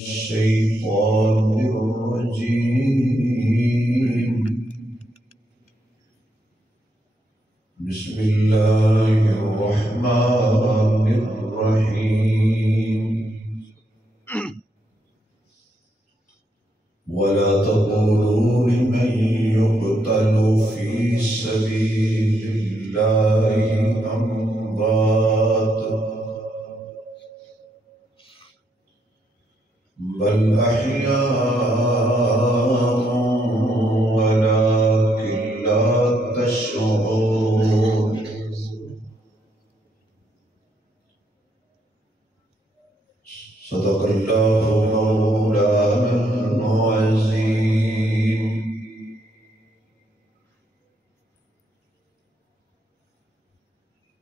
الشيطان الرجيم. بسم الله الرحمن الرحيم. ولا تقولوا لمن يقتل في سبيل الله أموات بل أحياء ولكن لا تشعرون. صدق الله مولانا العظيم.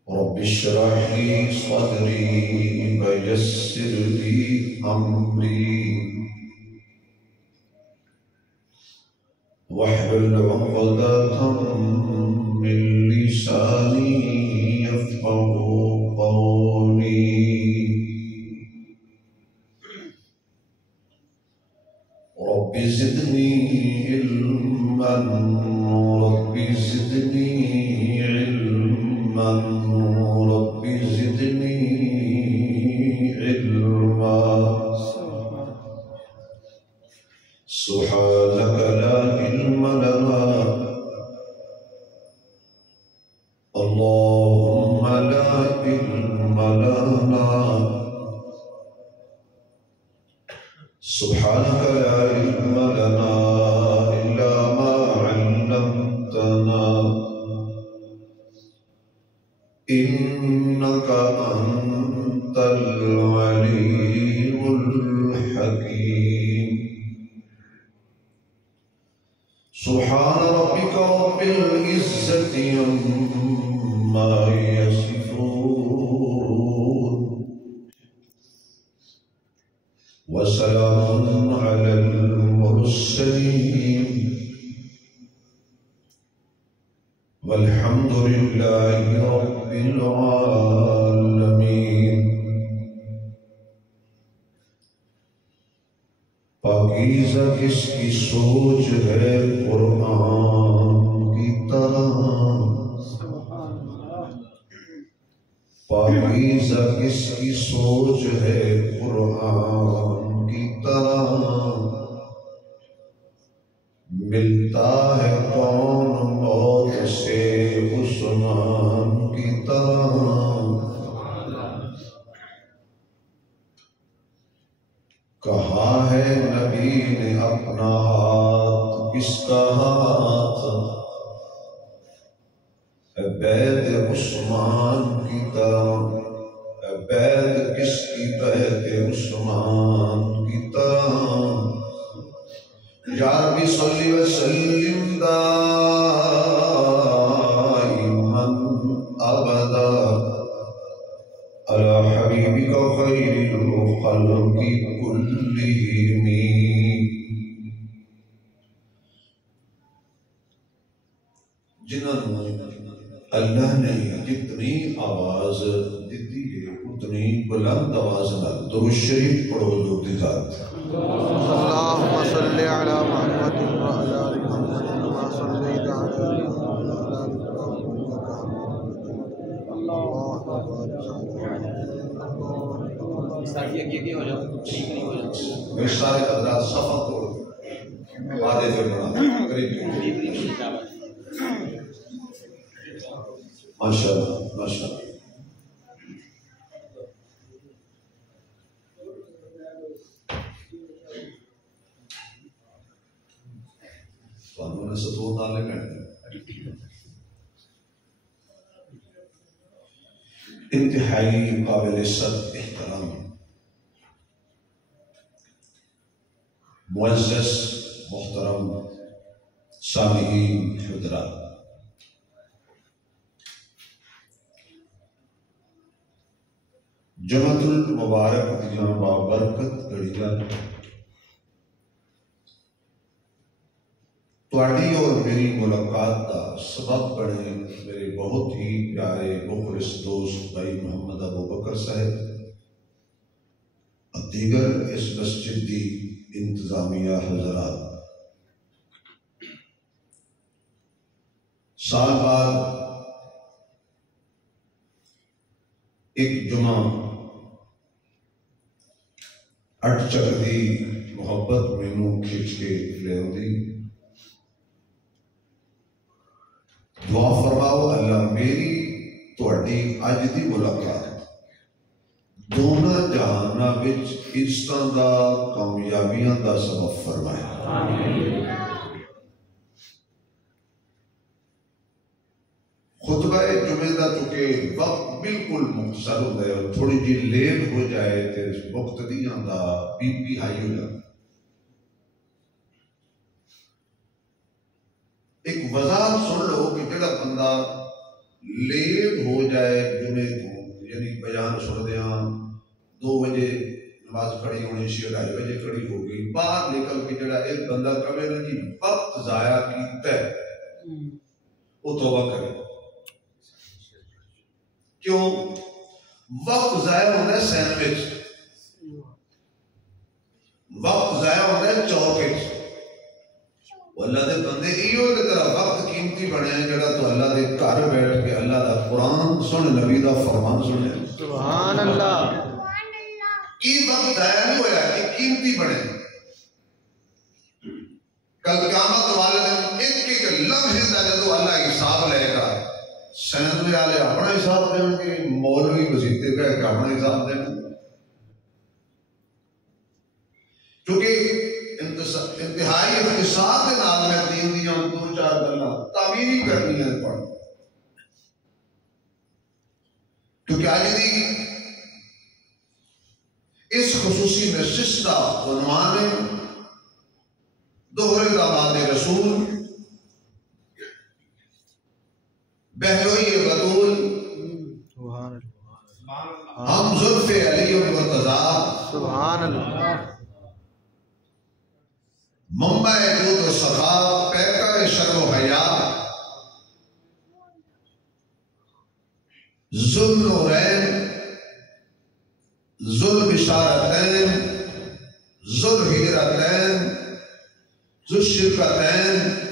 رب اشرح لي صدري ويسر لي أمري واحلل عقدة من لساني يفقهوا قولي. رب زدني علما رب زدني علما رب زدني علما. سبحانك لا علم لنا اللهم لا علم لنا سبحانك لا علم لنا إلا ما علمتنا إنك أنت العليم الحكيم. سبحان ربك رب العزة عما يصفون وسلام على المرسلين والحمد لله رب العالمين. پاکیزہ کس کی سوچ ہے قرآن کی طرح، پاکیزہ کس کی سوچ ہے قرآن کی طرح، ملتا ہے کون موت سے عثمان کی طرح. کہا ہے نبی نے اپنا ہاتھ کس کا ہاتھ، بیعت عثمان کی طرح، بیعت کس کی بیعت عثمان کی طرح. یا ربی صلی وسلم دائما ابدا علی حبیبک خیر الخلق کلہم. جنہوں اللہ نے جتنی آواز دیتی ہے اتنی بلند آواز نہ درود شریف پڑھو جو دیدات. اللهم صل على محمد وعلى آل محمد كما صليت على إبراهيم وعلى آل إبراهيم إنك حميد مجيد. اللهم بارك میرے سارے حضرات صفحہ توڑ وعدے سے بڑھا قریب ماشاءاللہ ماشاءاللہ. تو نے ستون نالے میں انتہائی قابل عزت احترام معزز محترم سامعین حضرات، جمعۃ المبارک دیاں بابرکت گھڑیاں تواڈی اور میری ملاقات کا سبب بنے میرے بہت ہی پیارے مخلص دوست بھائی محمد ابو بکر صاحب، دیگر اس مسجد دی سال بعد ایک جمعہ اٹھ چکتی محبت مینوں کھچ کے لے آتی دعا فرماؤ اللہ میری تہاڈی اج دی ملاقات دونوں جہاناں وچ عزتاں دا کامیابیاں دا سبب فرمائے خطبہ جمعہ دا چونکہ وقت بالکل مختصر ہوتا ہے اور تھوڑی جی لیٹ ہو جائے تو مقتدیاں دا بی پی ہائی ہو جاتا ایک وضاحت سن لو کہ جڑا بندہ لیٹ ہو جائے جمعے کو یعنی بیان سن دیاں 2 بجے نماز کھڑی ہونی سی 2:30 بجے کھڑی ہو گئی باہر نکل کے جڑا ایک بندہ کہے نا جی وقت ضائع کیتا ہے وہ توبہ کرے کیوں وقت ضائع ہوتا ہے سینڈوچ وقت ضائع ہوتا ہے چوک اللہ دے بندے ایو کہ تیرا وقت قیمتی بنے جڑا تو اللہ دے گھر بیٹھ کے اللہ دا قرآن سن نبی دا فرمان سنے سبحان اللہ یہ وقت ضائع نہیں ہویا کہ قیمتی بنے کل قیامت والے دن ایک لمحے دا جدو اللہ حساب لے گا سینوے والے اپنا حساب دیں گے مولوی مسیتے کا اپنا حساب دیں گے کیونکہ انتہائی اختصار کے نال میں دین دیاں 2-4 گلاں تعمیری کرنی ہے پڑھ کیونکہ آج دی اس خصوصی نشست کا عنوان ہے دوہرے داماد رسول بہلوئی بطول ہم زلف علی المرتضی سبحان اللہ منبع جود و صفا پیکر شرم و حیا ذو النورین ذو البشارتین ذو الحجرتین ذو الشرکتین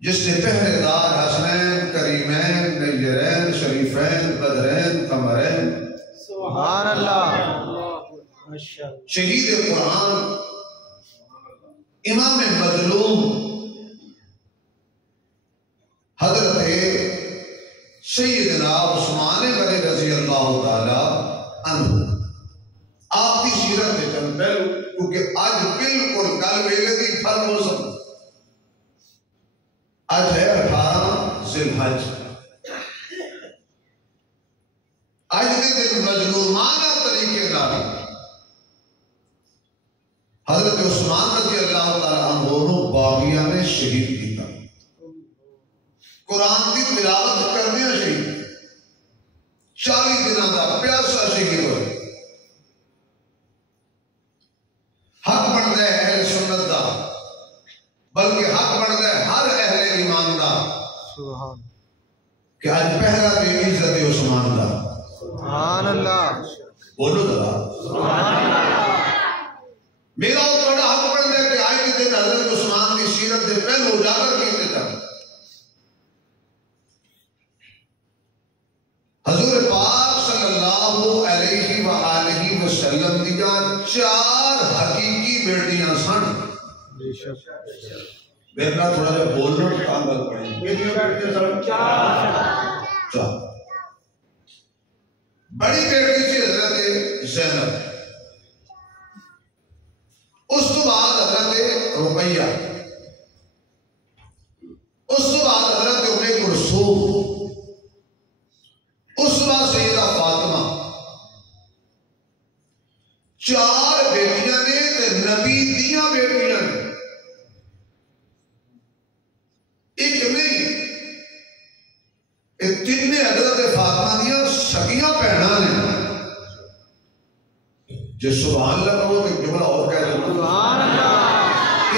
جس نے پہرے دار حسنین کریمین نیرین شریفین بدرین قمرین سبحان اللہ شہید قرآن امام مظلوم حضرت سیدنا عثمان غنی رضی اللہ تعالی عنہ آپ کی سیرت میں چند پہلو کیونکہ آج بالکل کل ویلے دی پھر موسم آج ہے 18 ذی الحج آج کے دن مظلومانہ طریقے کا حضرت عثمان رضی اللہ تعالیٰ عنہ باغیاں نے شہید کیتا قرآن کی تلاوت کرنے شہید 40 دنوں کا پیاسا شہید ہوئے حق بنتا ہے اہل سنت دا بلکہ حق بنتا ہے ہر اہل ایمان دا کہ آج پہلا دن عزت عثمان دا سبحان اللہ بولو ذرا سبحان اللہ میرا تھوڑا حق بنتا ہے کہ آج کے دن حضرت عثمان کی سیرت دے پہلو اجاگر کیتے تھا حضور پاک صلی اللہ علیہ وآلہ وسلم دیا 4 حقیقی بیٹیاں سن بیٹا تھوڑا جا بولنا کام کر پڑیں بڑی بیٹی تھی حضرت زینب اس تو بعد حضرت رقیہ اس تو بعد حضرت ام کلثوم اس بعد سیدہ فاطمہ 4 بیٹیاں نے تے نبی دیاں بیٹیاں نے ایک نہیں یہ 3 حضرت فاطمہ دیاں سگیاں بہناں نے جو سبحان اللہ کہو کہ جملہ اور کہہ رہے سبحان اللہ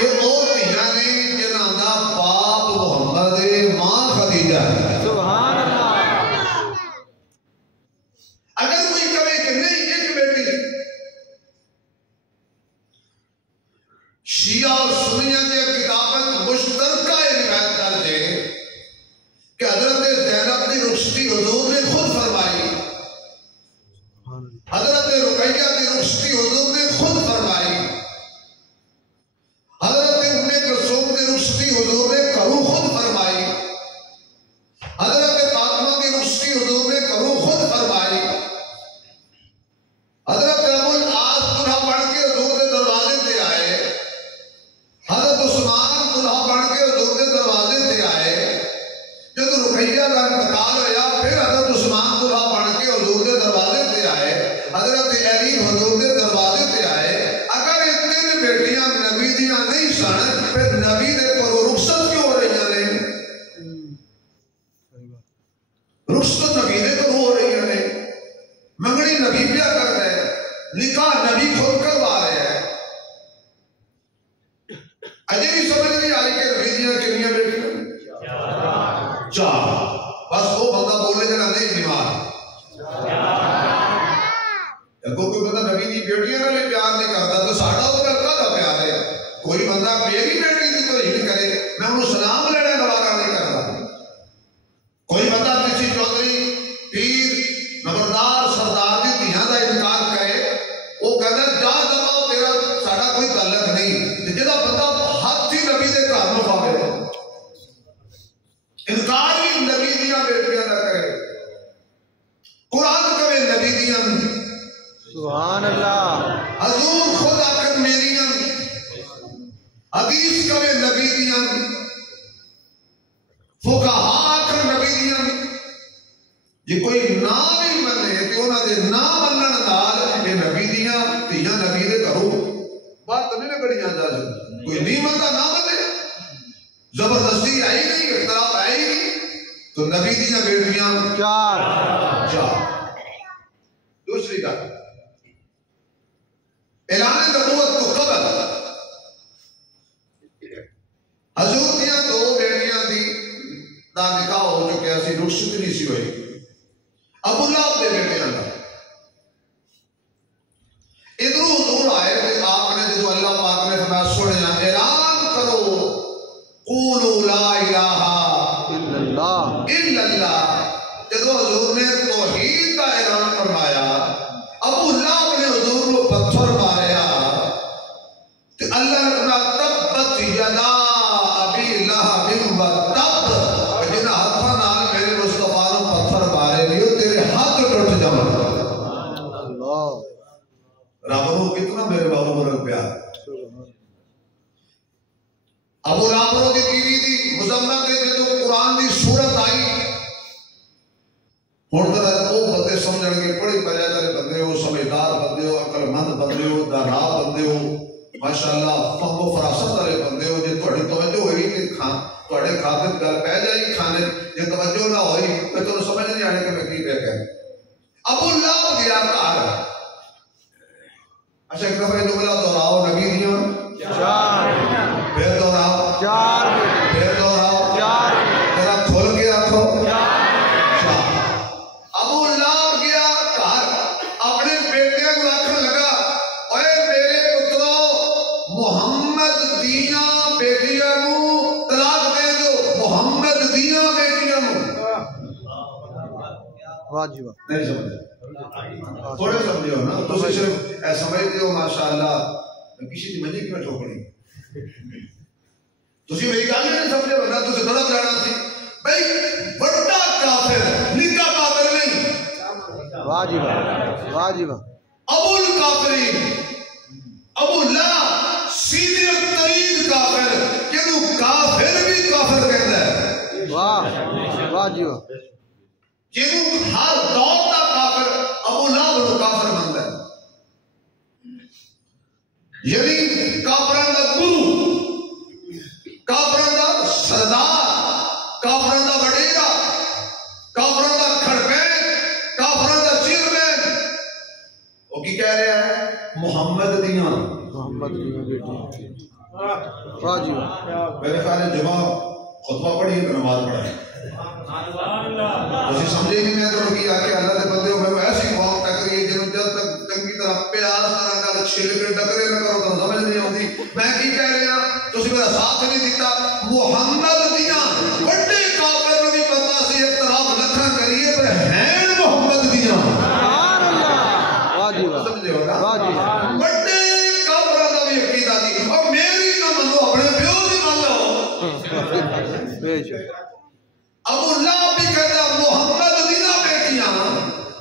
یہ اور دیا نے جنہاں دا باپ محمد ماں خدیجہ ہے سبحان اللہ اگر کوئی کہے کہ نہیں ایک بیٹی شیعہ اور سنیہ دے کتابت مشترکہ روایت کر دے رخصتی حضور نے خود فرمائی، حضرت رقیہ کی رخصتی حضور نے خود فرمائی، حضرت ام کلثوم کی رخصتی حضور نے کرو خود فرمائی، حضرت فاطمہ کی رخصتی حضور نے کرو خود فرمائی، حضرت ابو العاص دلہا بن کے حضور کے دروازے تے آئے، حضرت عثمان دلہا بن کے حضور کے دروازے تے آئے، جب رقیہ کا انتقال ہوا پھر حضرت عثمان دلہا بن کے حضور کے دروازے تے آئے، حضرت علی حضور کے دروازے تے آئے۔ اگر یہ تین بیٹیاں نبی دیاں نہیں سن پھر نبی دے کو رخصت کیوں ہو رہی ہیں؟ رخصت نبی دے کو ہو رہی ہیں، منگنی نبی پیا کر رہے ہیں، نکاح نبی خود کروا رہے ہیں۔ اجے بھی سمجھ نہیں آئی کہ نبی دیاں کنیاں بیٹیاں؟ چار۔ بس وہ بندہ بولے جنا نہیں بیمار، کوئی بندہ نبی دی بیٹیاں نال پیار نہیں کرتا تو ساڈا او گل کدا پیار ہے؟ کوئی بندہ میری بیٹی دی توہین کرے میں انہوں سلام لینے گوارا نہیں کرتا، کوئی بندہ کسی چودھری پیر نمبردار سردار دی دھیاں دا انکار کرے وہ کہنا جا دباؤ تیرا ساڈا کوئی تعلق نہیں، جہاں بندہ ہاتھ ہی نبی دے گھر نوں پاوے انکار ہی نبی دیاں بیٹیاں نہ کرے، قرآن کہے نبی دیاں، سبحان اللہ، حضور خود آکر میریاں، حدیث کہے نبی دیاں، فقہا آکر نبی دیاں، یہ کوئی نام ہی منے کہ انہاں دے نام منن نال یہ نبی دیاں تیاں نبی دے کرو بات نہیں لگڑیاں جا سکتی، کوئی نہیں منتا نہ منے، زبردستی آئی نہیں، اختلاف آئی نہیں، تو نبی دیاں بیٹیاں چار۔ دوسری کا اعلان نبوت کو قبل حضور دیاں دو بیٹیاں دی دا نکاح ہو چکے اسی رخصت نہیں سی ہوئی، ابو لہب دے بیٹیاں دا ادھر حضور آئے کہ آپ نے جو اللہ پاک نے فرمایا سنیا اعلان کرو قولوا لا الہ الا اللہ، جب حضور نے توحید کا اعلان فرمایا ابو لہب نے حضور کو پتھر ماریا تو اللہ نے فرمایا تبت یدا ابی لہب وتب، جنہاں ہاتھاں نال میرے مصطفیٰ نوں پتھر مارے لیو تیرے ہاتھ ٹوٹ جاون۔ رب نوں کتنا میرے بابو مرگ پیار، ابو لہب دی بیوی دی مذمت ہے جو قرآن دی صورت آئی ہوں ذرا وہ بندے سمجھن گے بڑی پہلے تیرے بندے ہو، سمجھدار بندے ہو، عقل مند بندے ہو، دانا بندے ہو، ماشاءاللہ فہم و فراست والے بندے ہو، جی تھوڑی توجہ ہوئی کہ تھوڑے خاطر گل پہ جائے کھانے، جی توجہ نہ ہوئی تو تمہیں سمجھ نہیں آنے کہ میں کی پہ کہہ۔ ابو لہب گیا گھر، اچھا ایک دفعہ جملہ دہراؤ نبی دیاں چار، پھر دہراؤ چار، پھر دہراؤ چار، ذرا کھول کے رکھو چار۔ ابو لہب گیا گھر، اپنے بیٹے کو آخر لگا اے میرے پترو محمد دیاں بیٹیاں نوں طلاق دے دو، محمد دیاں بیٹیاں نوں۔ واجب نہیں سمجھے تھوڑے سمجھے ہو نا، تو صرف اے سمجھتے ہو ماشاءاللہ کسی کی منجی کیوں ٹھوکڑی، تسی میری گل نہیں سمجھے ہو نا، تسی تھوڑا جانا سی بھائی بڑا کافر نکا کافر نہیں، واجب واجب ابو الکافرین ابو لہب سیدھے ترین کافر، جنہوں کافر بھی کافر کہتا ہے، واہ واجب، جنہوں ہر دور کا کافر ابو لہب نوں کافر مندا ہے، یعنی کافران دا گرو، کافران دا سردار، کافران دا وڈیرا، کافران دا کھڑپین، کافران دا چیئرمین، وہ کی کہہ رہا ہے محمد دیاں بیٹی واجب۔ میرے خیال ہے جمعہ خطبہ پڑھی ہے نماز پڑھا ہے، اسی سمجھے نہیں میں تو کی آکے اللہ دے بندے ہو میں ایسی قوم ٹکری ہے جنہوں جب تک چنگی طرح پیاس طرح گل چھل کے ٹکرے نہ کرو تو سمجھ نہیں آتی میں کی کہہ رہا، تسی میرا ساتھ نہیں دیتا۔ محمد دیاں بڑے کافر نوں بھی پتہ سی اختلاف لکھاں کریے پر ابو لہب بھی کہتا محمد دینا بیٹیاں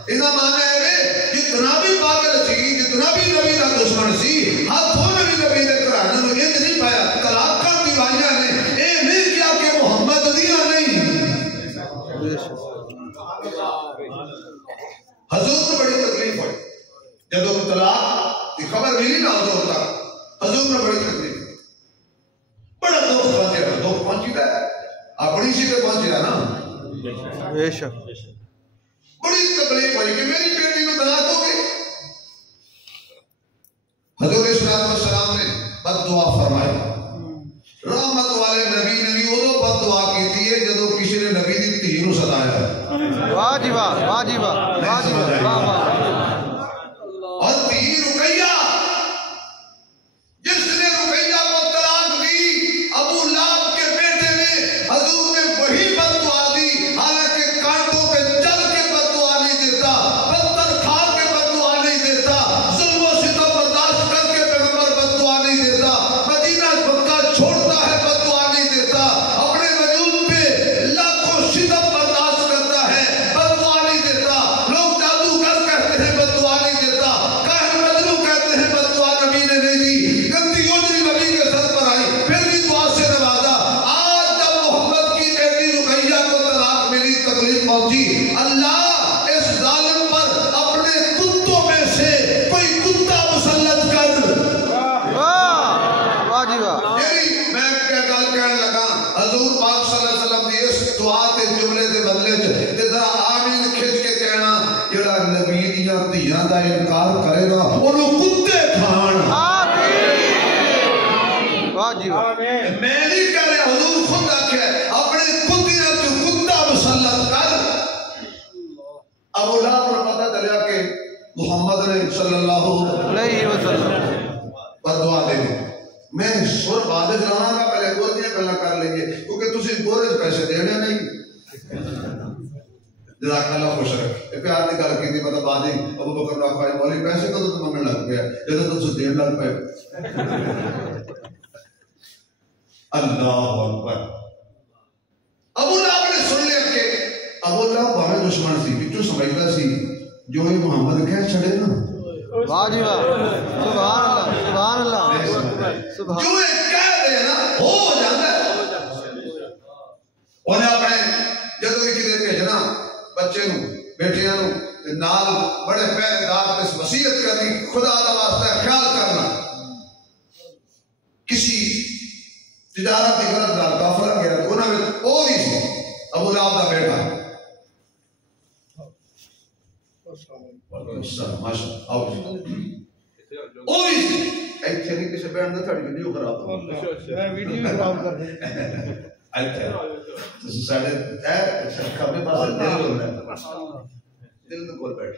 اینا مانا ہے جتنا بھی پاگل سی جتنا بھی نبی دا دشمن سی ہاتھوں نبی نبی دے کرانا نو یہ نہیں پایا طلاق کا دیوائیاں نے اے نہیں کیا کہ محمد دینا نہیں حضور کو بڑی تکلیف ہوئی جب طلاق کی خبر ملی نہ حضور تک حضور نے بڑی تکلیف بڑا دکھ پہنچی تھا اپنی سی پہ پہنچی تھا نا بے شک بڑی تکلیف ہوئی کہ میری بیٹی کو طلاق ہو گئی حضور السلام نے بد دعا فرمائی رحمت والے نبی نے بھی وہ بد دعا کی تھی جب کسی نے نبی دی دھی نو سدایا واہ جی واہ واہ جی واہ واہ جی واہ اور دھی رقیہ جس نے رقیہ کو طلاق دی ابو لہب کے بیٹے نے حضور نے وہی بد دعا دی حالانکہ کانٹوں پہ چل کے بد دعا نہیں دیتا پتھر کھا کے بد دعا نہیں دیتا ظلم و ستم برداشت کر کے پیغمبر بد دعا نہیں دیتا مدینہ مکہ چھوڑتا ہے بد دعا نہیں دیتا اپنے وجود پہ لاکھوں ستم برداشت کرتا ہے بد دعا نہیں دیتا لوگ جادوگر کہتے ہیں بد دعا نہیں دیتا کاہن مجنو کہتے ہیں بد دعا نبی نے نہیں دی گندی یوجری نبی کے سر پر آئی پھر بھی دعا سے نوازا آج جب محمد کی بیٹی رقیہ کو طلاق ملی تکلیف پہنچی اللہ اس ظالم پر اپنے کتوں میں سے کوئی کتا مسلط کر واہ جی واہ یعنی میں کیا گل کہنے لگا حضور پاک صلی اللہ علیہ وسلم دی اس دعا تے جملے دے بدلے تے ذرا آمین کھچ کے کہنا جڑا نبی دیاں دھیاں دا انکار کرے گا اونوں کتے کھان واہ جی واہ میں نہیں کہہ رہا حضور خود آکھے اپنے کتیاں تو کتا مسلط کر ابو لہب کو پتہ چلا کہ محمد نے صلی اللہ علیہ وسلم بد دعا دے دی میں سر واضح جلانا گا پہلے دو دیا پہلا کر لیں گے کیونکہ تسی گورے پیسے دینے نہیں جزاک اللہ خوش رکھ پیار نے گل کی تھی مطلب باجی ابو بکر راکھائی بولی پیسے تو منگنے لگ گیا جب تم سے دین لگ پائے اللہ اکبر ابو لہب نے سن لیا کہ ابو لہب ہمیں دشمن سی بچو سمجھتا سی جو ہی محمد کہہ چھڑے نا واہ جی واہ سبحان اللہ سبحان اللہ جو ایک کہہ دے نا ہو جاتا ہے انہیں اپنے جدو بھی کدے بھیجنا بچے نو بیٹیاں نو نال بڑے پہرے دار اس وصیت کرنی خدا دا واسطہ خیال کرنا کسی تجارت کی غرض نال کافر گیا تو انہاں وچ او بھی سی ابو لہب دا بیٹا ماشاءاللہ او بھی سی ایتھے نہیں کسی بینڈ دا تھڑی ویڈیو خراب میں ویڈیو خراب کر دیں ایتھے تو ساڈے کھبے پاسے دل ہوتا ہے دل دے کول بیٹھ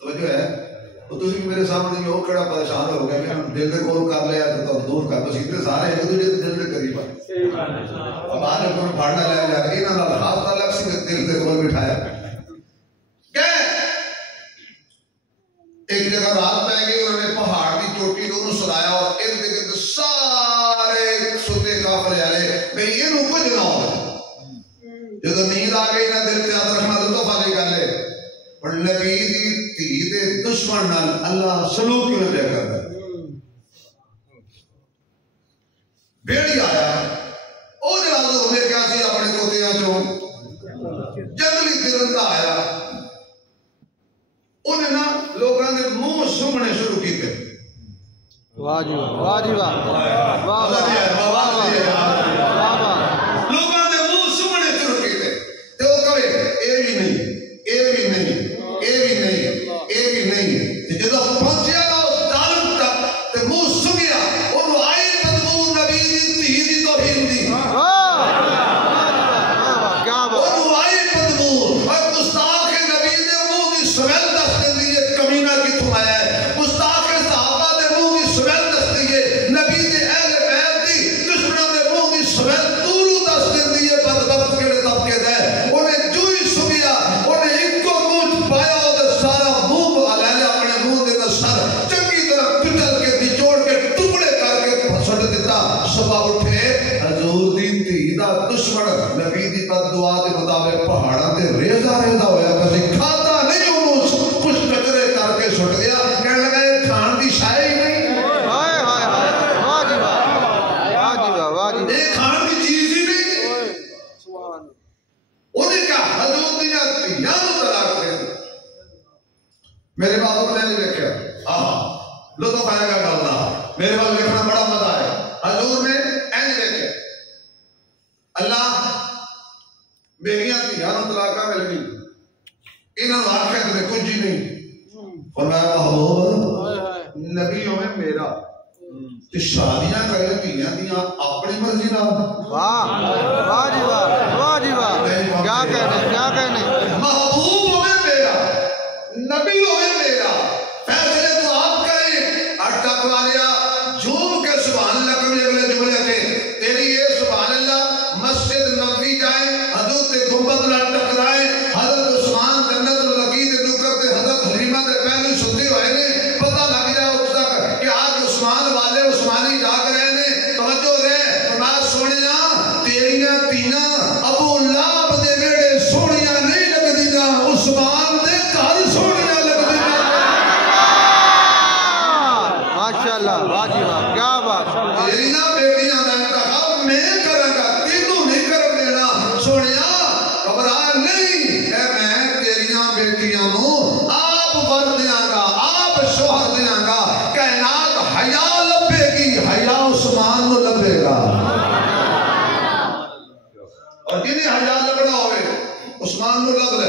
توجہ ہے تو تسی میرے سامنے یہ کڑا پریشان ہو گیا میں دل دے کول کر لیا تو دور کر بس اتنے سارے ایک دوسرے دے دل دے قریب آ اب آنے کو پھاڑنا لے جا کے انہاں دا خاص تعلق سی دل دے کول بٹھایا ایک جگہ رات پہ گئی انہوں نے پہاڑ کی چوٹی دونوں سلایا اور ارد گرد سارے ستے کافر والے میں یہ نو کچھ نہ ہو جب نیند آ گئی نہ دل تے یاد رکھنا تو توفہ نہیں کر لے اور نبی دی دھی دے دشمن نال اللہ سلوک کیوں نہ کرتا بیڑی آیا او جنازہ ہونے کیا سی اپنے کوتیاں چوں جنگلی درندہ آیا انہیں نا لوگاں نے منہ سمنے شروع کیتے واہ جی واہ جی واہ واہ لوگاں نے منہ سمنے شروع کیتے تے وہ کہے اے بھی نہیں اے بھی نہیں اے بھی نہیں اے بھی نہیں تے جدوں پہنچیا نا اس ظالم تک تے منہ سمیا انہوں آئی بدبو نبی دی دھی دی توہین دی انہوں آئی بدبو اور گستاخ نبی دے منہ دی سمیل کمینہ کی تم آیا ہے مستاق صحابہ دے منہ کی سمیل دستی ہے نبی دے اہل بیت دی دشمنوں دے منہ کی دشمن نبی دی بد دعا دے مطابق پہاڑاں تے ریزا ہویا پسی کھاتا نہیں انہوں کچھ کچرے کر کے سٹ دیا کہنے لگا یہ کھان دی شائی نہیں واہ جی واہ یہ کھان دی چیز ہی نہیں انہیں کہا حضور دیا تیانو طلاق دے میرے بابا نے نہیں رکھا لطف آئے گا گلنا میرے بابا لکھنا بڑا مزہ ہے حضور نے این رکھا اللہ میریاں تیانو طلاقہ مل گئی انہوں نے آخر تمہیں کچھ ہی نہیں فرمایا محبوب نبیوں میں میرا شادیاں کرے تیاں دیاں اپنی مرضی نہ واہ جی واہ کیا کہنے محبوب ہوئے میرا نبی ہوئے میرا فیصلے تو آپ کریں اٹک والیا جھوم کے سبحان اللہ کبھی اگلے جملے تھے تیری یہ سبحان اللہ مسجد نبوی جائیں حضور تے گنبد نہ ٹکرائیں حضرت عثمان جنت البقیع دے نکر تے حضرت حلیمہ دے پہلو ستے ہوئے نے پتہ لگ جائے اس تک کہ آج عثمان والے عثمانی جاگ رہے نے توجہ رہے فرمایا سونیا تیریاں تینا ابو لہب دے ویڑے سونیاں نہیں لگدیاں عثمان دے گھر سونیاں لگدیاں ماشاءاللہ واہ جی واہ کیا بات تیری نا بیٹیاں دا انتخاب میں کروں گا تینوں نہیں کر دینا سونیا گھبرا نہیں اے میں تیریاں بیٹیاں نو آپ ور دیاں گا آپ شوہر دیاں گا کائنات حیا لبے گی حیا عثمان نو لبے گا اور جنہیں حیا لبنا ہوئے عثمان نو لب لے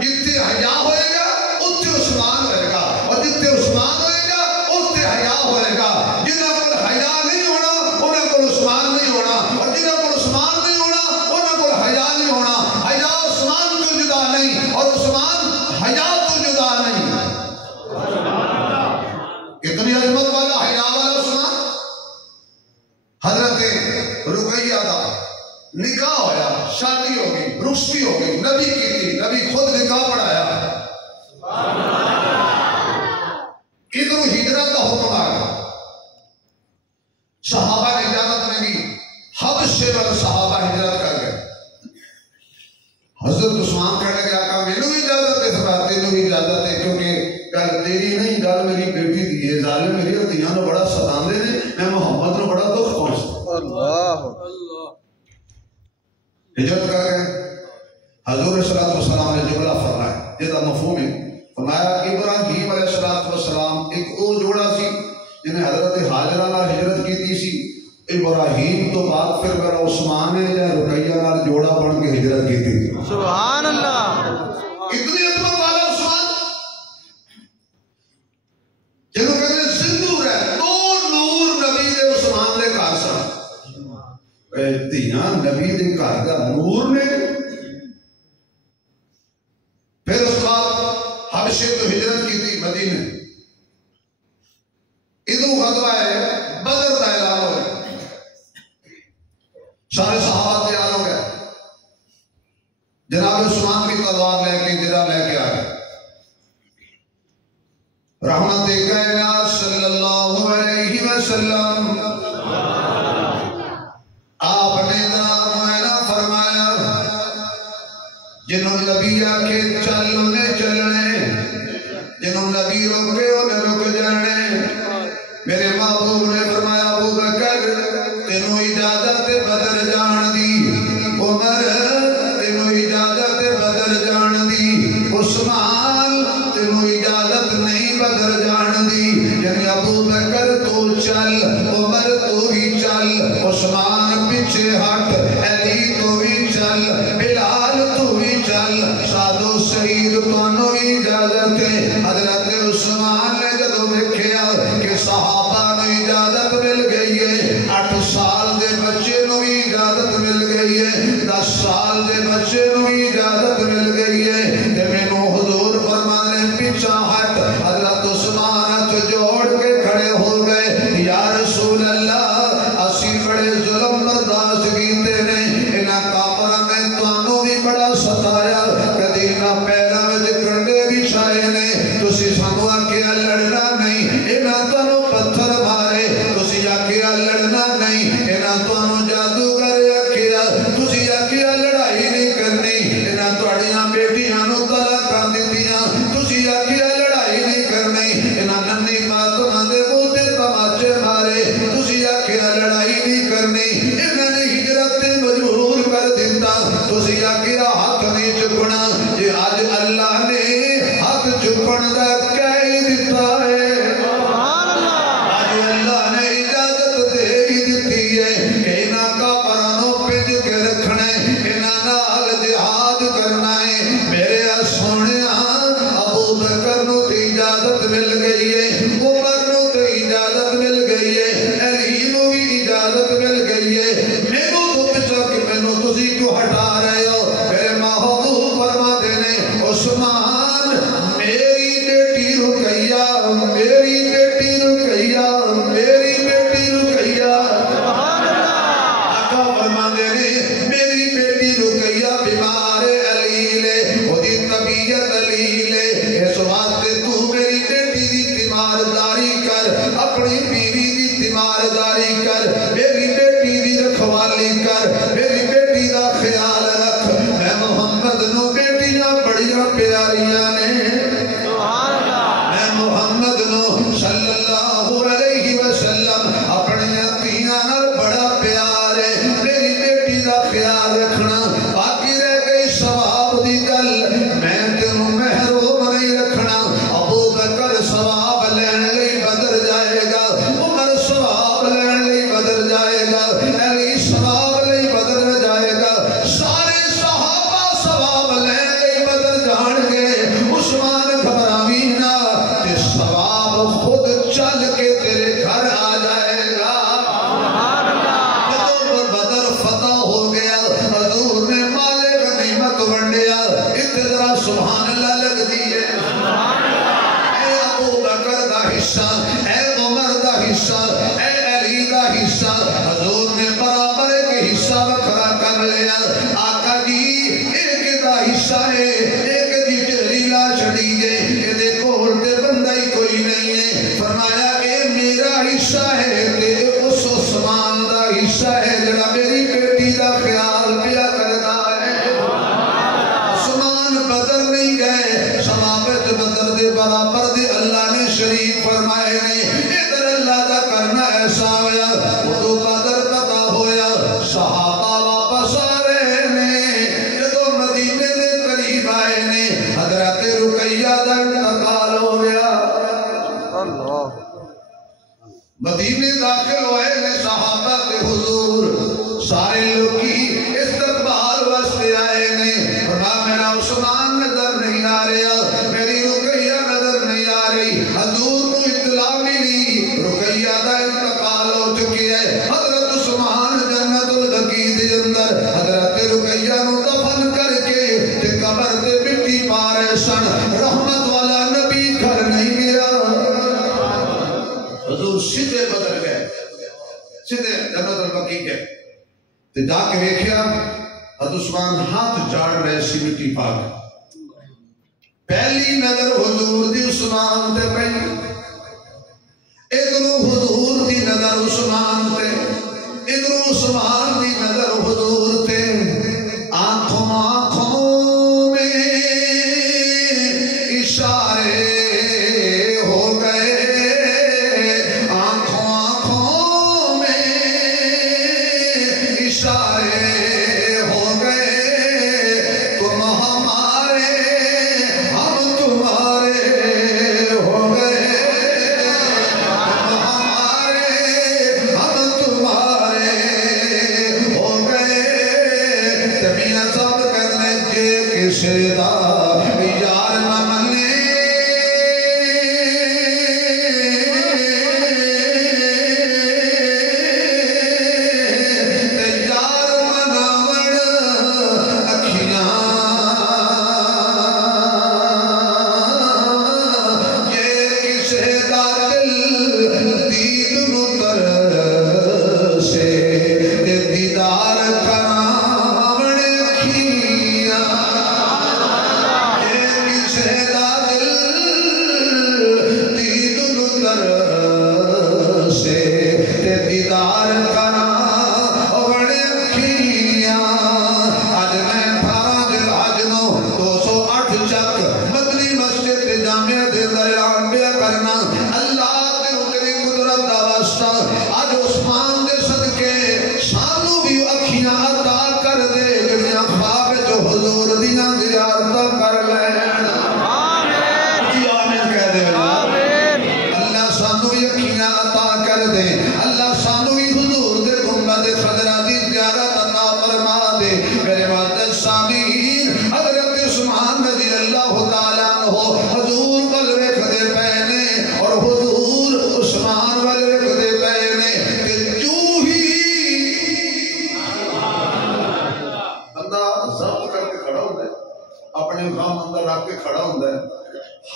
جتنے حیا ہوئے گا اتنے عثمان ہوئے گا اور جتنے عثمان ہوئے گا اتنے حیا ہوئے گا جنہاں کو حیا نہیں ہونا انہاں کو عثمان نہیں ہونا اور جنہاں کو عثمان نہیں ہونا انہاں کو حیا نہیں ہونا حیا عثمان تو جدا نہیں اور عثمان حیا تو جدا نہیں کتنی عظمت والا حیا والا عثمان حضرت رقیہ دا نکاح ہویا شادی ہو گئی رخصتی ہو گئی نبی کی تھی نبی خود نکاح پڑھایا ادھر ہجرت کا حکم آ گیا صحابہ نے اجازت نہیں دی حبشے پر صحابہ ہجرت کر گئے حضرت عثمان کہنے لگے آقا مینوں اجازت ہے فرمایا تینوں اجازت ہے کیونکہ گل تیری نہیں گل میری بیٹی دی ہے ظالم میری ہتھیاں نو بڑا ستاندے نے میں محمد نو بڑا دکھ پہنچدا اللہ ہجرت کر گئے حضور صلی اللہ علیہ وسلم نے جملہ فرمایا یہ دا مفہوم ہے فرمایا ابراہیم علیہ السلام ایک او جوڑا سی جنہیں حضرت حاجرہ نال ہجرت کی سی ابراہیم تو بعد پھر میرا عثمان ہے یا رقیہ نال جوڑا بن کے ہجرت کی تھی سبحان اللہ اتنی عظمت والا عثمان جنہوں کہتے ہیں زندور ہے دو نور نبی دے عثمان دے گھر سن تیاں نبی دے گھر دا نور نے پھر اس بعد حبشے تو ہجرت کی تھی مدینے ادھو غزوہ ہے بدر دا اعلان ہو گیا سارے صحابہ تیار ہو گئے جناب عثمان کی تلوار لے کے درع لے کے آئے رحمت کائنات صلی اللہ علیہ وسلم آپ نے معائنہ فرمایا جنہوں نبی آکے چل انہیں چلنے جنہوں نبی روکے انہیں رک جانے میرے محبوب نے فرمایا ابو بکر تینوں اجازت بدر جان دی عمر تینوں اجازت بدر جان دی عثمان تینوں اجازت نہیں بدر جان دی یعنی ابو بکر تو چل عمر تو ہی چل عثمان پیچھے ہٹ علی تو ہی چل بلال تو ہی چل سادو سعید تو اجازت ہے حضرت عثمان نے جدو دیکھیا کہ صحابہ نے اجازت مل گئی ہے 8 سال دے بچے نو اجازت مل گئی ہے 10 سال دے بچے نو اجازت مل گئی ہے تے مینوں حضور فرمانے پیچھے ہٹ حضرت عثمان ہاتھ جوڑ کے کھڑے ہو گئے یا رسول اللہ اسی بڑے ظلم برداشت کیتے نے انہاں کافراں نے تانوں بھی بڑا ستایا کدی نہ پیراں وچ کنڈے بھی چھائے نے تسی سانوں آکھیا لڑنا نہیں تیمارداری کر، اپنی بیوی دی تیمارداری کر، میری بیٹی دی رکھوالی کر، میری بیٹی دا خیال رکھ۔ میں محمد نو بیٹیاں بڑیاں پیاریاں نے، میں محمد نو صلی اللہ علیہ وسلم اپنی تیاں نال بڑا پیار ہے۔ میری بیٹی دا خیال رکھنا، باقی رہ گئی ثواب دی گل، میں تینوں محروم نہیں رکھنا۔ ابو بکر ثواب لین لئی بدر جائے گا، عمر ثواب لین لئی بدر جائے گا، علی ثواب لئی بدر جائے گا، سارے صحابہ ثواب لین لئی بدر جان گے۔ عثمان گھبراوی نہ، تے ثواب خود چل کے تیرے گھر آ جائے گا۔ جدوں بدر فتح ہو گیا، حضور نے مال غنیمت ونڈیا، اتنا سبحان اللہ لگ دیئے۔ اے ابو بکر دا حصہ، اے عمر دا حصہ، اے علی دا حصہ، حضور نے برابر ایک حصہ وکھرا کر لیا۔ آقا جی ایک دا حصہ ہے، ایک دی ڈیری لا چھڑی گے، ایدے کول تے بندہ ہی کوئی نہیں ہے۔ فرمایا اے میرا حصہ ہے، تے اس عثمان دا حصہ ہے جڑا میری بیٹی دا خیال پیا کرتا ہے۔ عثمان بدر نہیں گئے، ثوابت بدر دے برابر دے اللہ نے شریف فرمائے نے۔ ادھر اللہ دا کرنا ایسا ہویا، وہ بدر پتا ہویا، صحابہ واپس آ رہے نے۔ جدو مدینے دے قریب آئے نے، حضرت رقیہ دا انتقال ہو گیا۔ مدینے داخل ہوئے نے صحابہ تے حضور، سارے لوگ کی استقبال واسطے آئے نے۔ فرمایا میرا عثمان نظر نہیں آ رہا، میری رقیہ نظر نہیں آ رہی۔ حضور کو اطلاع ملی رقیہ دا انتقال ہو چکی ہے۔ حضرت عثمان جنت البقیع دے اندر حضرت رقیہ نو دفن کر کے تے قبر تے مٹی پا رہے سن۔ رحمت والا نبی گھر نہیں گیا، حضور سیدھے بدل گئے، سیدھے جنت البقیع گئے تے جا کے دیکھیا حضرت عثمان ہاتھ جاڑ رہے سی مٹی پا کے۔ پہلی نظر حضور دی عثمان تے پئی، ادھروں حضور دی نظر عثمان تے، ادھروں عثمان دی نظر حضور تے۔ آنکھوں آنکھوں میں اشارے ہو گئے، آنکھوں آنکھوں میں اشارے ہو گئے، تم ہمارے ہم تمہارے ہو گئے، تم ہمارے ہم تمہارے ہو گئے۔ تمیاں سب کرنے جے کسے دا یار نہ منے،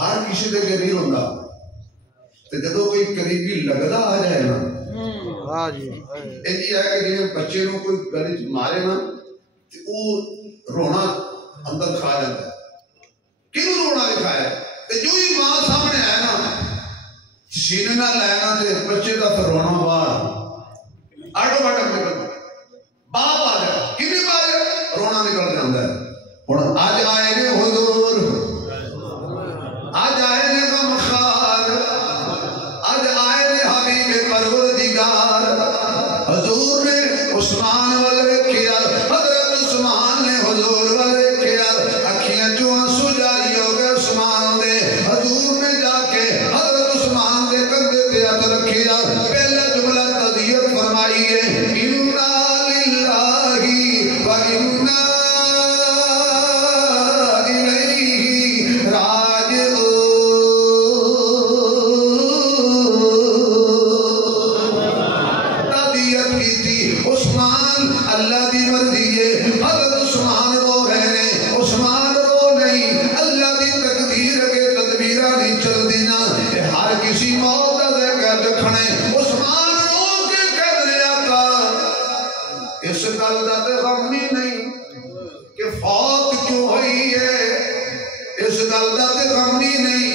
ہر کسی دے قریب ہوندا تے جدوں کوئی قریبی لگدا آ جائے نا، ہاں جی اے جی ہے کہ جے بچے نوں کوئی گل وچ مارے نا تے او رونا اندر کھا جاندا ہے، کیوں رونا دکھایا تے جو ہی ماں سامنے آئے نا سینے نہ لینا تے بچے کا پھر رونا باہر آٹومیٹک نکلتا باپ آ جائے کتنی بار رونا نکل جاتا ہے. اور آج آئے نے حضور آج آئے نے غمخوار آج آئے نے حبیب پروردگار. حضور نے عثمان والے کیا حضرت عثمان نے حضور والے کیا اکھیاں جو آنسو جاری ہو گئے عثمان دے. حضور نے جا کے حضرت عثمان دے کندھے تے ہاتھ رکھیا پہلا جملہ تعزیت فرمائی ہے انا للہ و انا الیہ راجعون. تعزیت کی تھی عثمان اللہ دی مرضی ہے. حضرت عثمان رو رہے ہیں عثمان رو نہیں اللہ دی تقدیر کے تدبیرہ نہیں چل دینا. ہر کسی موت دا ذکر رکھنے عثمان رو کے کہہ دیا تھا اس گل دا تے غم ہی نہیں کہ فوت کیوں ہوئی ہے. اس گل دا تے غم ہی نہیں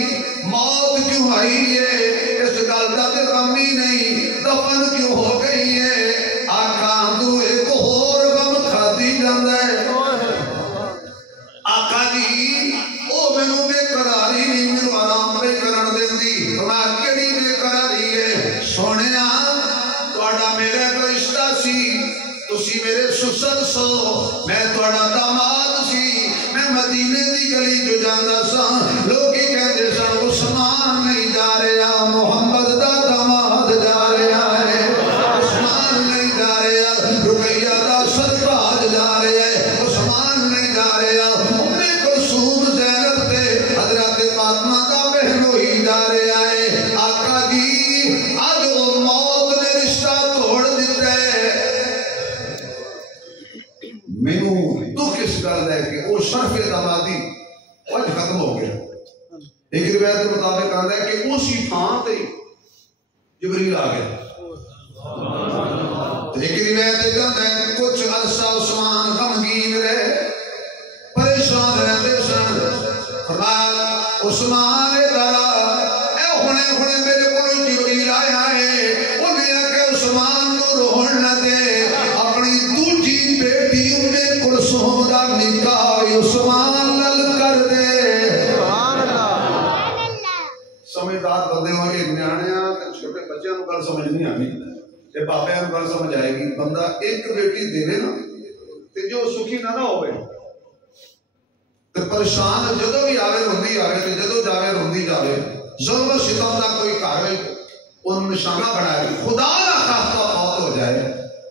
موت کیوں ہوئی ہے. اس گل دا تے غم ہی نہیں دفن کیوں ہو گئی ہے. آقا تو ایک اور غم کھاتی جاندا ہے. آقا جی او مینوں بے قراری نہیں مینوں آرام پہ کرن دیندی. میں کیڑی بے قراری ہے سونیا تہاڈا میرا کوئی رشتہ سی تسی میرے سسر سو میں تہاڈا داماد سی. میں مدینے دی گلی جو جاندا سا لوکی کہندے سن عثمان نہیں جا رہا محمد دا داماد جا رہا ہے. عثمان نہیں جا رہا رقیہ دا سرتاج جا رہا ہے. عثمان نہیں جا رہا ام کلثوم زینب تے حضرت فاطمہ دا بہنوئی جا رہا ہے. آقا جی آج وہ موت نے رشتہ توڑ دیتا ہے. مینوں دکھ اس گل ہے کہ وہ شرف دامادی اج ختم ہو گیا. ایک روایت کے مطابق آتا ہے کہ اسی تھان تے جبریل آ گیا. ایک روایت کہتا ہے کچھ عرصہ عثمان غمگین رہے پریشان رہتے سن. فرمایا عثمان ذرا اے ہنے میرے کول جبریل آیا ہے. انہیں آکے عثمان نو روہن نہ دے اپنی دوجی بیٹی ام کلثوم دا نکاح عثمان نال کر دے. سمجھدار بندے ہو کے نیانے تے چھوٹے بچیاں نوں گل سمجھ نہیں آنی تے بابیاں نوں گل سمجھ آئے گی. بندہ ایک بیٹی دے نا تے جو سکھی نہ ہوئے تے پریشان جدوں بھی آوے روندی آوے تے جدوں جاوے روندی جاوے ظلم و ستم دا کوئی کار ہے ان نشانہ بنائے گی. خدا نہ خواستہ فوت ہو جائے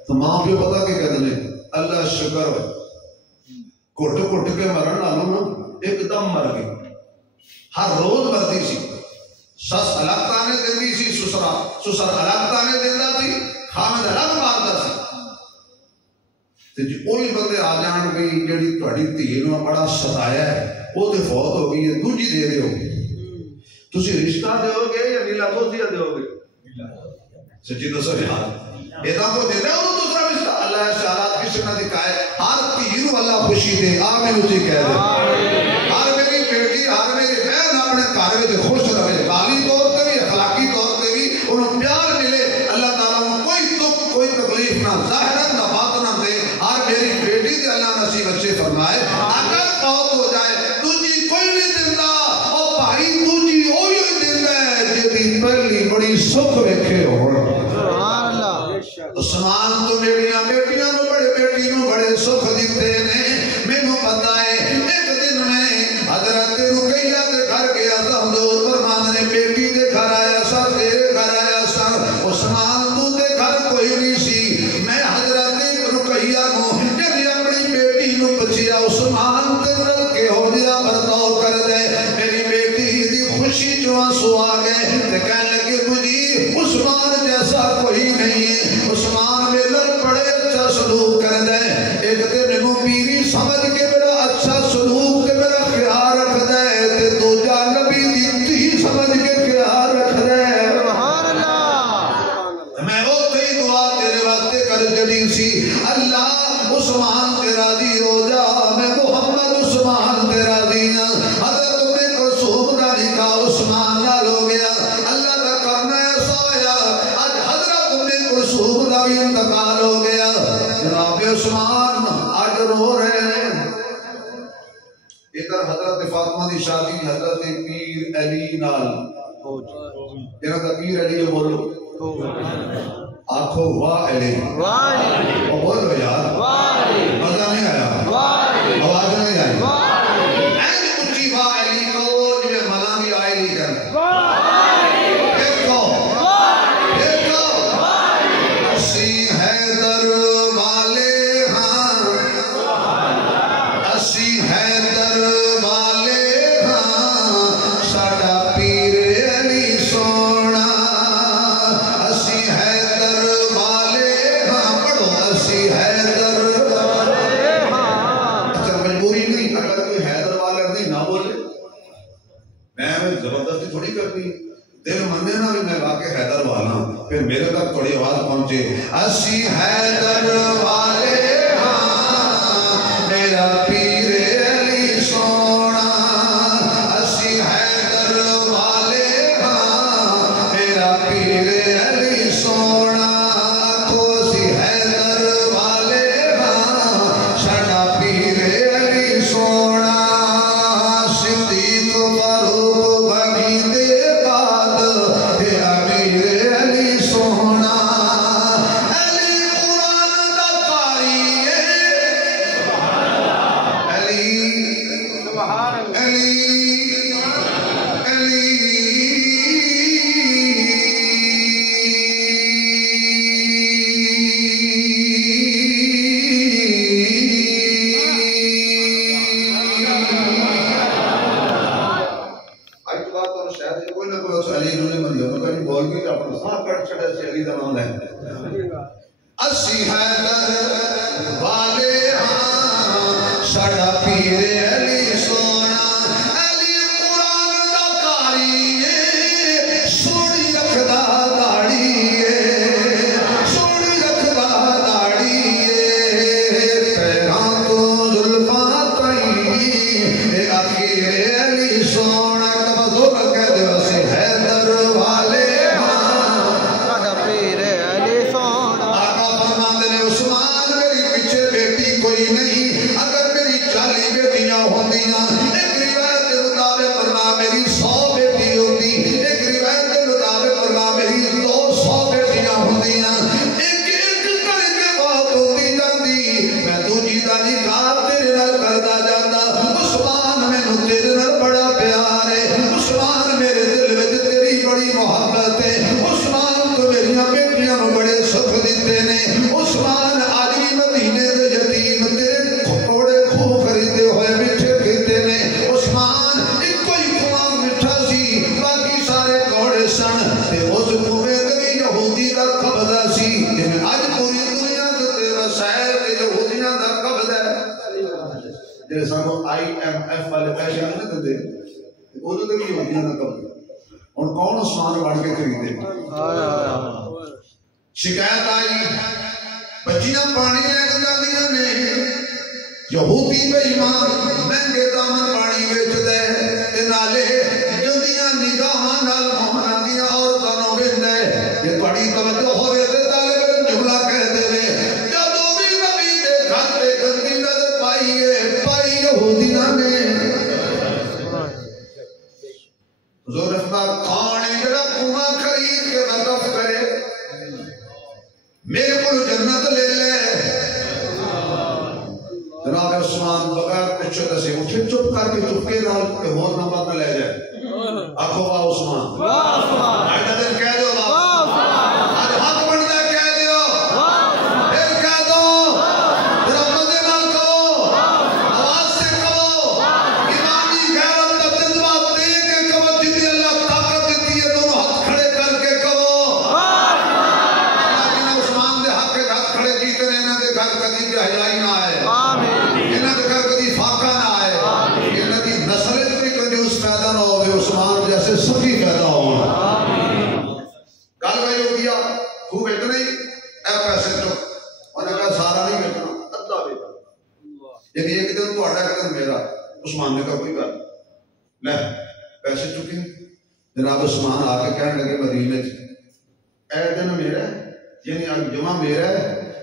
تو ماں پیو پتہ کہ کہتے ہیں اللہ شکر ہے گھٹ گھٹ کے مرن نالوں نا ایک دم مر گئی. ہر روز مرتی سی. سس الگ تانے دیندی سی سسر الگ تانے دیندا سی خامد الگ ماردا سی. تے جی کوئی بندے آ جان گئی جڑی تہاڈی دھی نوں بڑا ستایا ہے وہ تے فوت ہو گئی ہے دوجی دے دیو تسی رشتہ دیو گے یا نیلا توتیا دیو گے؟ سچی دسو یار ایدا کو دے دے وہ دوسرا رشتہ. اللہ ایسے حالات کسی نہ دکھائے. ہر دھی نوں اللہ خوشی دے آمین اچھی کہہ دے. ہر میری بیٹی ہر میری بہن اپنے گھر وچ خوش رہے مالی طور تے بھی اخلاقی طور تے بھی انہوں پیار ملے. اللہ تعالیٰ کو کوئی دکھ کوئی تکلیف نہ ظاہراً نہ باطناً دے. ہر میری بیٹی دے اللہ نصیب اچھے فرمائے. اگر فوت ہو جائے دوجی کوئی نہیں دیندا او بھائی دوجی اوہی دیندا ہے جدی پہلی بڑی سکھ ویکھے ہون. سبحان اللہ. عثمان تو میریاں بیٹیاں نوں بڑے بیٹی نوں بڑے سکھ دتے نے. مینوں پتہ ہے ایک دن میں حضرت رقیہ دے گھر گیا تھا حضور فرمان نے بیٹی دے گھر آیا سا تیرے گھر آیا سا. عثمان تو دے گھر کوئی نہیں سی. میں حضرت رقیہ نوں جب اپنی بیٹی نوں پچھیا عثمان تے نال کے ہو جا برتاؤ کر دے. میری بیٹی دی خوشی جو آنسو آ گئے تے کہنے لگے مجھے عثمان جیسا کوئی نہیں ہے. عثمان میرے بڑے اچھا سلوک کر دے. ایک دن مینوں بیوی سمجھ کے میرا اچھا سلوک تے میرا خیال رکھ دے تے دوجا نبی دی دھی سمجھ کے خیال رکھ دے. سبحان اللہ. میں اوتھے ہی دعا تیرے واسطے کر چڑی سی اللہ عثمان تے راضی ہو جا. میں محمد عثمان تے راضی ہاں. حضرت ام کلثوم دا نکاح عثمان نال ہو گیا. اللہ دا کرنا فاطمہ دی شادی حضرت پیر علی نال جنہاں دا پیر علی ہے بولو آنکھو واہ علی وہ بولو یار مزہ نہیں آیا آواز نہیں آئی اینج اچھی واہ علی کو جو ملاں دی آئی لی کرنا دیکھو اسی حیدر والے ہاں اسی حیدر والے ہاں ساڈا پیر علی سونا اسی حیدر والے ہاں پڑھو اسی حیدر والے ہاں اچھا مجبوری نہیں اگر کوئی حیدر والا نہیں نہ بولے میں زبردستی تھوڑی کرنی دل مننے نہ بھی میں واقع حیدر والا ہوں پھر میرے تک تھوڑی آواز پہنچے اسی حیدر والے ہاں میرا پیر علی سونا اسی حیدر والے ہاں میرا پیر علی سونا کو اسی حیدر والے ہاں ساڈا پیر علی سونا صدیق فاروق غنی دے بعد اے امیر علی سونا علی قرآن دا قاری اسی حیدر والے ہاں ساڈا پیر علی سونا علی قرآن دا قاری ہے سونی رکھدا داڑھی ہے سونی رکھدا داڑھی ہے پیراں تو زلفاں تائیں اے آخر علی سونا بزرگ کہہ دے اسی حیدر والے کوئی نہیں اگر میری 40 بیٹیاں ہوندیاں ایک روایت کے مطابق فرما میری 100 بیٹی ہوتی ایک روایت کے مطابق فرما میری 200 بیٹیاں ہوندیاں ایک ایک کر کے بات ہوتی جاندی میں دوجی دا نکاح تیرے نال کردا جاتا عثمان مینوں تیرے نال بڑا پیار ہے عثمان میرے دل وچ تیری بڑی محبت ہے عثمان تو میریاں بیٹیاں نوں بڑے سکھ دتے نے عثمان اج بھی مدینے دے یتیم سانو IMF والے پیسے نہیں دے ادو تو بھی یہودیاں کا قبضہ ہوں کون عثمان بن کے خریدے شکایت آئی بچیاں پانی لے کے جاندیاں نے یہودی بے ایمان مہنگے دامن پانی بیچ دے تے نالے جلدیاں نگاہاں نال موہناں دیاں عورتاں نوں ویندا ہے یہ بڑی توجہ ہوے تے طالب علم جملہ کہہ دے جدوں بھی نبی دے گھر تے گندی نظر پائی یہودیاں نے حضور رفتا کھانے جڑا کنواں خرید کے وقف کرے میرے کو جنت لے لے جناب عثمان بغیر پچھو دسے اٹھے چپ کر کے چپکے نال کہ اور نمبر نہ لے جائے آخو واہ عثمان آج دن کہہ دو آج حق بنتا ہے کہہ دیو پھر کہہ دو عثمان نے کہا کوئی بات لے پیسے چکے جناب عثمان آ کے کہنے لگے مدینے اے دن میرا ہے یعنی آج جمعہ میرا ہے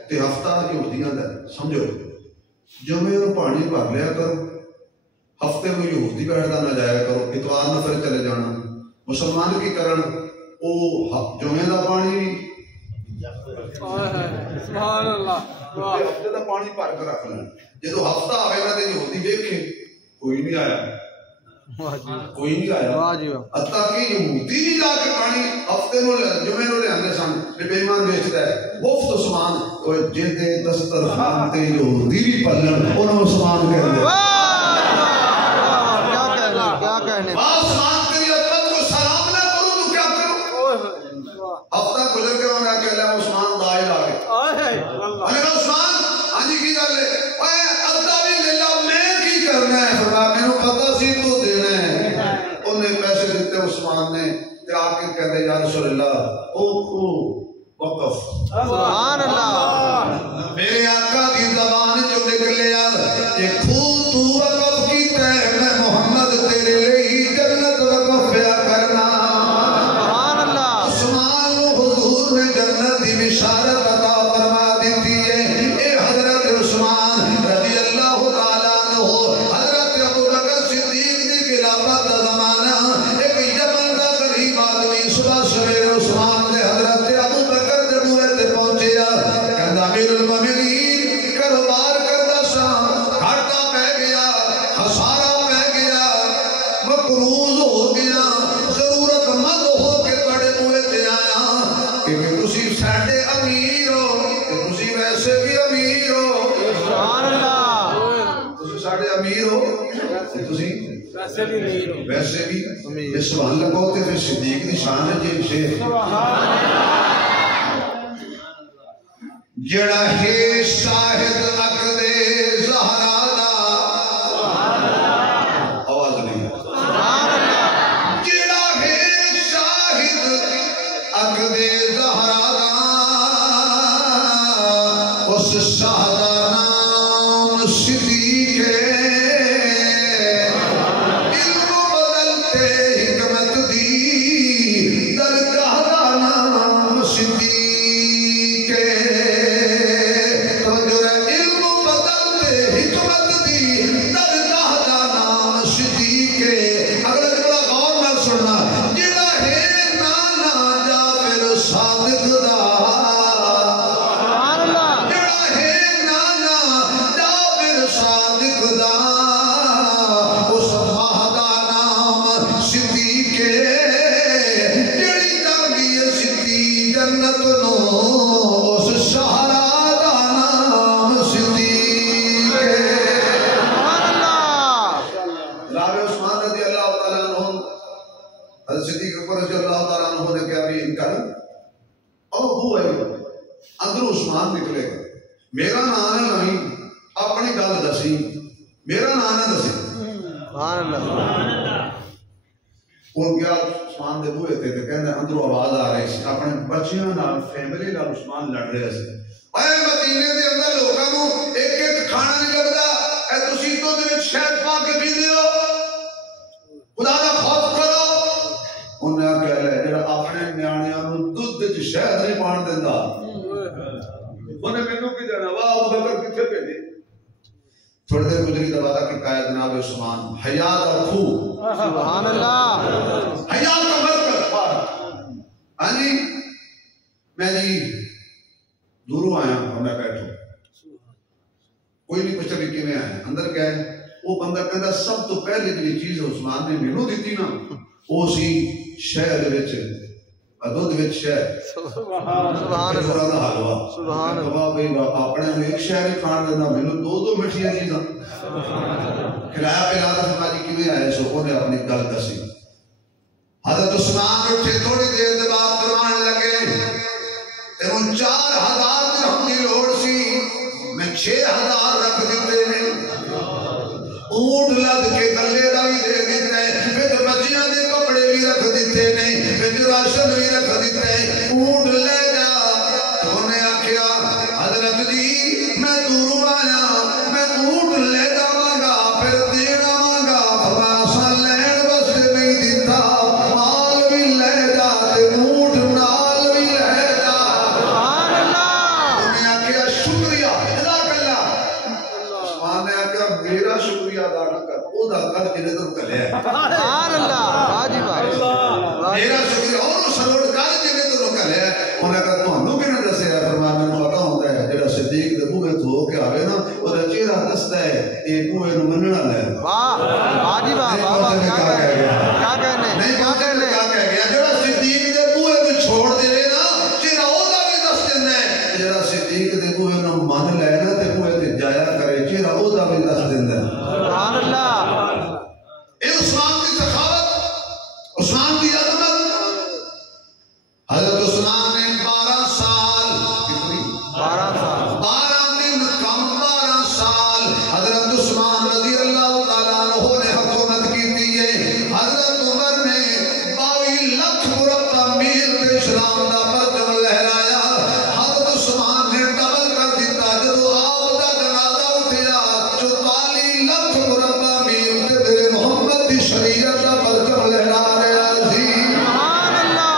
تے ہفتہ یہودیاں دا سمجھو جمعے نوں پانی بھر لیا کرو ہفتے میں یہودی بیٹھتا نہ جایا کرو، اتوار نہ پھر چلے جانا۔ مسلمان کی کرن او جمعے دا پانی سبحان اللہ ہفتے دا پانی بھر کے رکھ لین، جدو ہفتہ آئے گا تو یہودی ویکھے کوئی نہیں آیا، کوئی نہیں آیا، حتیٰ کہ یہودی نہیں جا کے پانی ہفتے نو جمعے نو لے آندے سن، بے ایمان بیچتا ہے مفت عثمان جیتے دسترخوان تے یہودی بھی پلن انہوں عثمان کہہ دے کیا کہنے عثمان تیری عظمت کو سلام نہ کروں تو کیا کروں؟ ہفتہ گزر کے میں کہہ لیا عثمان دائی آ گئے، میں نے کہا عثمان ہاں جی کی گل ہے، اے اللہ بھی للہ میں کی کرنا ہے، فرمایا میں نے پتہ سی تو دینا ہے، انہیں پیسے دیتے عثمان نے تے آ کے کہتے یا رسول اللہ او وقف سبحان اللہ میرے آقا کی زبان جو نکلیا کہ خود تو وقف کیتا ہے میں محمد تیرے لیے جنت وقف پیا کرنا۔ سبحان اللہ عثمان حضور نے جنت کی بشارت عطا فرما دیتی ہے۔ اے حضرت عثمان رضی اللہ تعالیٰ عنہ، حضرت ابو بکر صدیق دی خلافت کا زمانہ، ایک یمن دا غریب آدمی صبح سویرے عثمان نے حضرت ابو بکر دے بوئے تے پہنچیا، کہندا امیر المومنین کاروبار کردا سا، گھاٹا پہ گیا، خسارہ پہ گیا، مقروض ہو گیا، ضرورت مند ہو کے بڑے بوئے تے آیا کہ تسی ساڈے امیر ہو، کہ تسی ویسے بھی امیر ہو، سبحان اللہ تسی ساڈے امیر ہو، کہ تسی ویسے بھی نہیں ہو ویسے بھی یہ سبحان لگاؤ تے پھر صدیق دی شان ہے جی شیر جڑا ہے شاہد عقد زہرا دا آواز نہیں جڑا ہے شاہد عقد زہرا دا اس شاہ دا نام صدیق ہے، میرا نام ہے نہیں اپنی گل دسی، میرا نام ہے دسی، سبحان اللہ وہ گیا عثمان دے بوئے تے کہندا اندروں آواز آ رہی سی، اپنے بچیاں نال فیملی نال عثمان لڑ رہا سی، اے مدینے دے اندر لوکاں نوں ایک ایک کھانا نہیں لگدا، اے تسی تو دے وچ شہد پا کے پیندے ہو، خدا دا خوف کرو۔ انہاں کہہ لے جڑا اپنے نیانیاں نوں دودھ وچ شہد نہیں پان دیندا انہیں مینوں کی دینا، واہ ابو بکر کتھے بھیجے؟ تھوڑی دیر گزری تو وعدہ کہ جناب عثمان حیا دا خو، سبحان اللہ حیا کا مرکز، ہاں جی میں جی دوروں آیا اور میں بیٹھوں، کوئی نہیں پوچھتا کہ کیویں آیا، اندر گئے وہ بندہ کہندا سب تو پہلے جی چیز عثمان نے مینوں دتی نا وہ سی شہد وچ دودھ وچ شہد، سبحان اللہ سبحان اللہ اپنے ایک شہر کھان دینا مینوں دو مٹھیاں چیزاں کھلایا پلایا، فرمایا جی کیویں آئے سو، انہیں اپنی گل دسی۔ حضرت عثمان اٹھے تھوڑی دیر دے بعد فرمان لگے تینوں 4000 درہم دی لوڑ سی، میں 6000 رکھ دیتے ہیں، اونٹ لد کے گلے دا بھی دے دیتے ہیں، پھر بچیاں دے کپڑے بھی رکھ دیتے ہیں، پھر راشن بھی رکھ دیتے ہیں، اونٹ لے جا۔ تو انہیں آکھیا حضرت جی میں دوروں آیا، میں اونٹ لے جاواں گا پھر دین آواں گا، فرمایا سا لین واسطے نہیں دیتا، مال بھی لے جا تے اونٹ نال بھی لے دا کر جنے تو کلیا سبحان اللہ واجب میرا شکر اور سلوٹ کر جنے تو کلیا انہاں کا تانوں کنے دسیا فرمایا میں پتہ ہوندا ہے جڑا صدیق دے بوئے تو ہو کے آوے نا او دا چہرہ دسدا ہے اے بوئے نو مننا لے واہ واجب بابا کیا کہنے کیا کہنے کیا کہہ گیا جڑا صدیق دے بوئے نو چھوڑ دے نا چہرہ او دا بھی دس دیندا ہے جڑا صدیق دے بوئے نو من لے نا تے بوئے تے جایا کرے چہرہ او دا بھی دس دیندا ہے سبحان اللہ اے عثمان کی سخاوت عثمان کی عظمت حضرت عثمان نے 12 سال کتنی 12 سال 12 دن کم 12 سال حضرت عثمان رضی اللہ تعالیٰ عنہ نے حکومت کی تھی حضرت عمر نے 22 لاکھ مربع میل پہ اسلام دا پرچم لہرایا حضرت عثمان نے ڈبل کر دیتا جدو آپ دا جنازہ اٹھیا 44 لاکھ مربع میل پہ میرے محمد دی شریعت دا پرچم لہرا رہا سی سبحان اللہ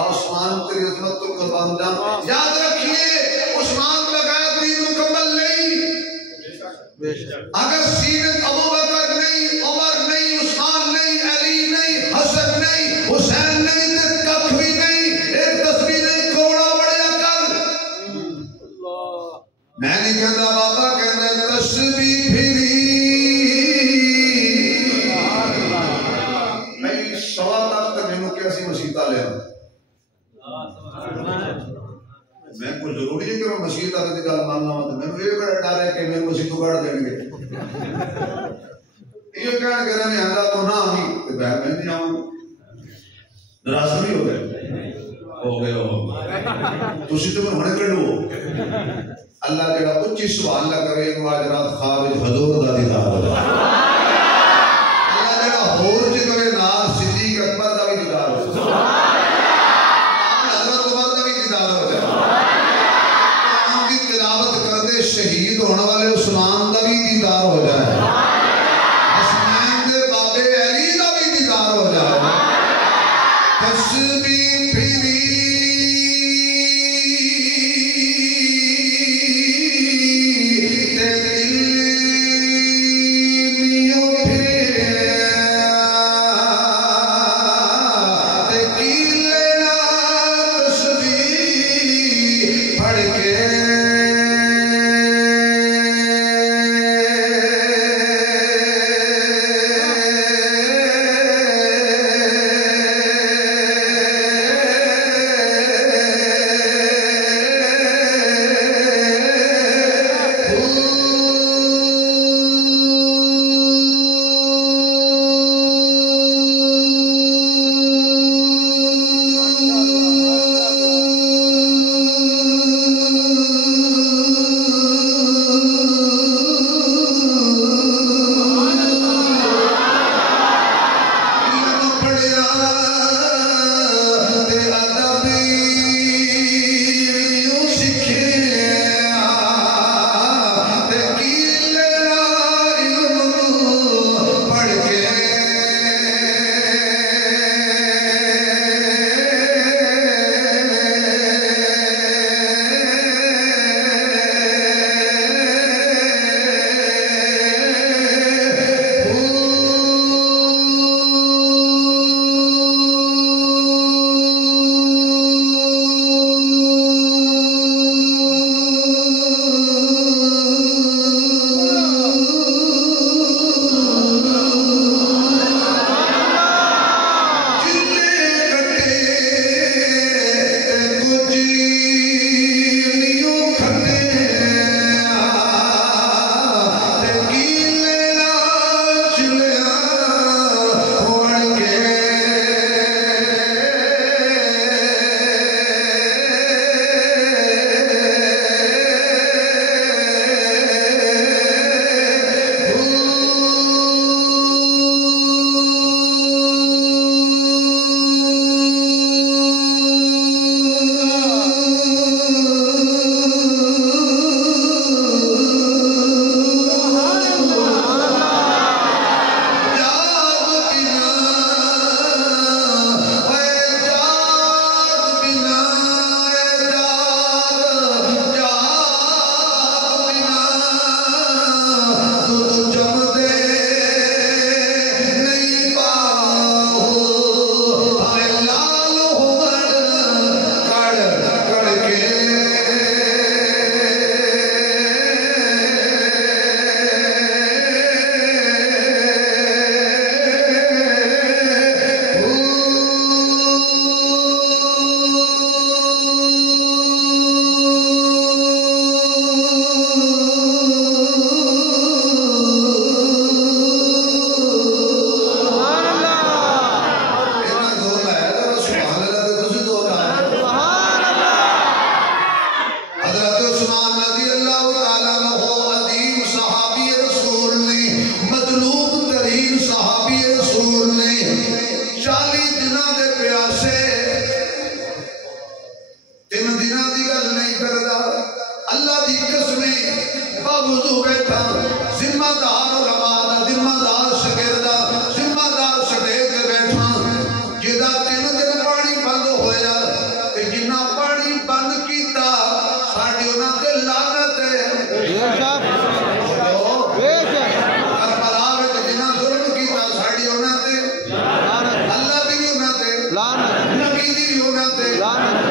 عثمان تیری عظمت تو قربان جان یاد رکھیے عثمان بغیر دین مکمل نہیں بے شک اگر سیرت ابو بکر نہیں عمر نہیں عثمان نہیں علی نہیں حسن نہیں حسین نہیں تو کخ بھی نہیں ایک تصویر نہیں کروڑا بڑھیا کر میں نہیں کہتا بابا کہتا تسبیح پھری میں سوا تک میں نے کیسی مسیطہ لیا میں کوئی ضروری ہے کہ میں مسیح آتے تھی گل ماننا ہوں میں نے یہ بڑا ڈر ہے کہ میں مسیح تو گڑھ دیں گے یہ کہنا کہ میں آندا تو نہ آئی تو میں نہیں آؤں ناراض نہیں ہو گئے تسی تو میں ہونے کڈو اللہ جڑا اچھی سوال نہ کرے کہ آج رات خواب حضور دا دیدار ہو جائے اللہ جڑا ہور چ کرے نال صدیق اکبر دا بھی دیدار ہو جائے حضرت عمر دا بھی دیدار ہو جائے قرآن کی تلاوت کرتے شہید ہونے والے عثمان دا بھی دیدار ہو جائے حسنین دے بابے علی دا بھی دیدار ہو جائے تسبیح پھری تے دل نیو پھریا تے کی لینا تسبیح پڑھ کے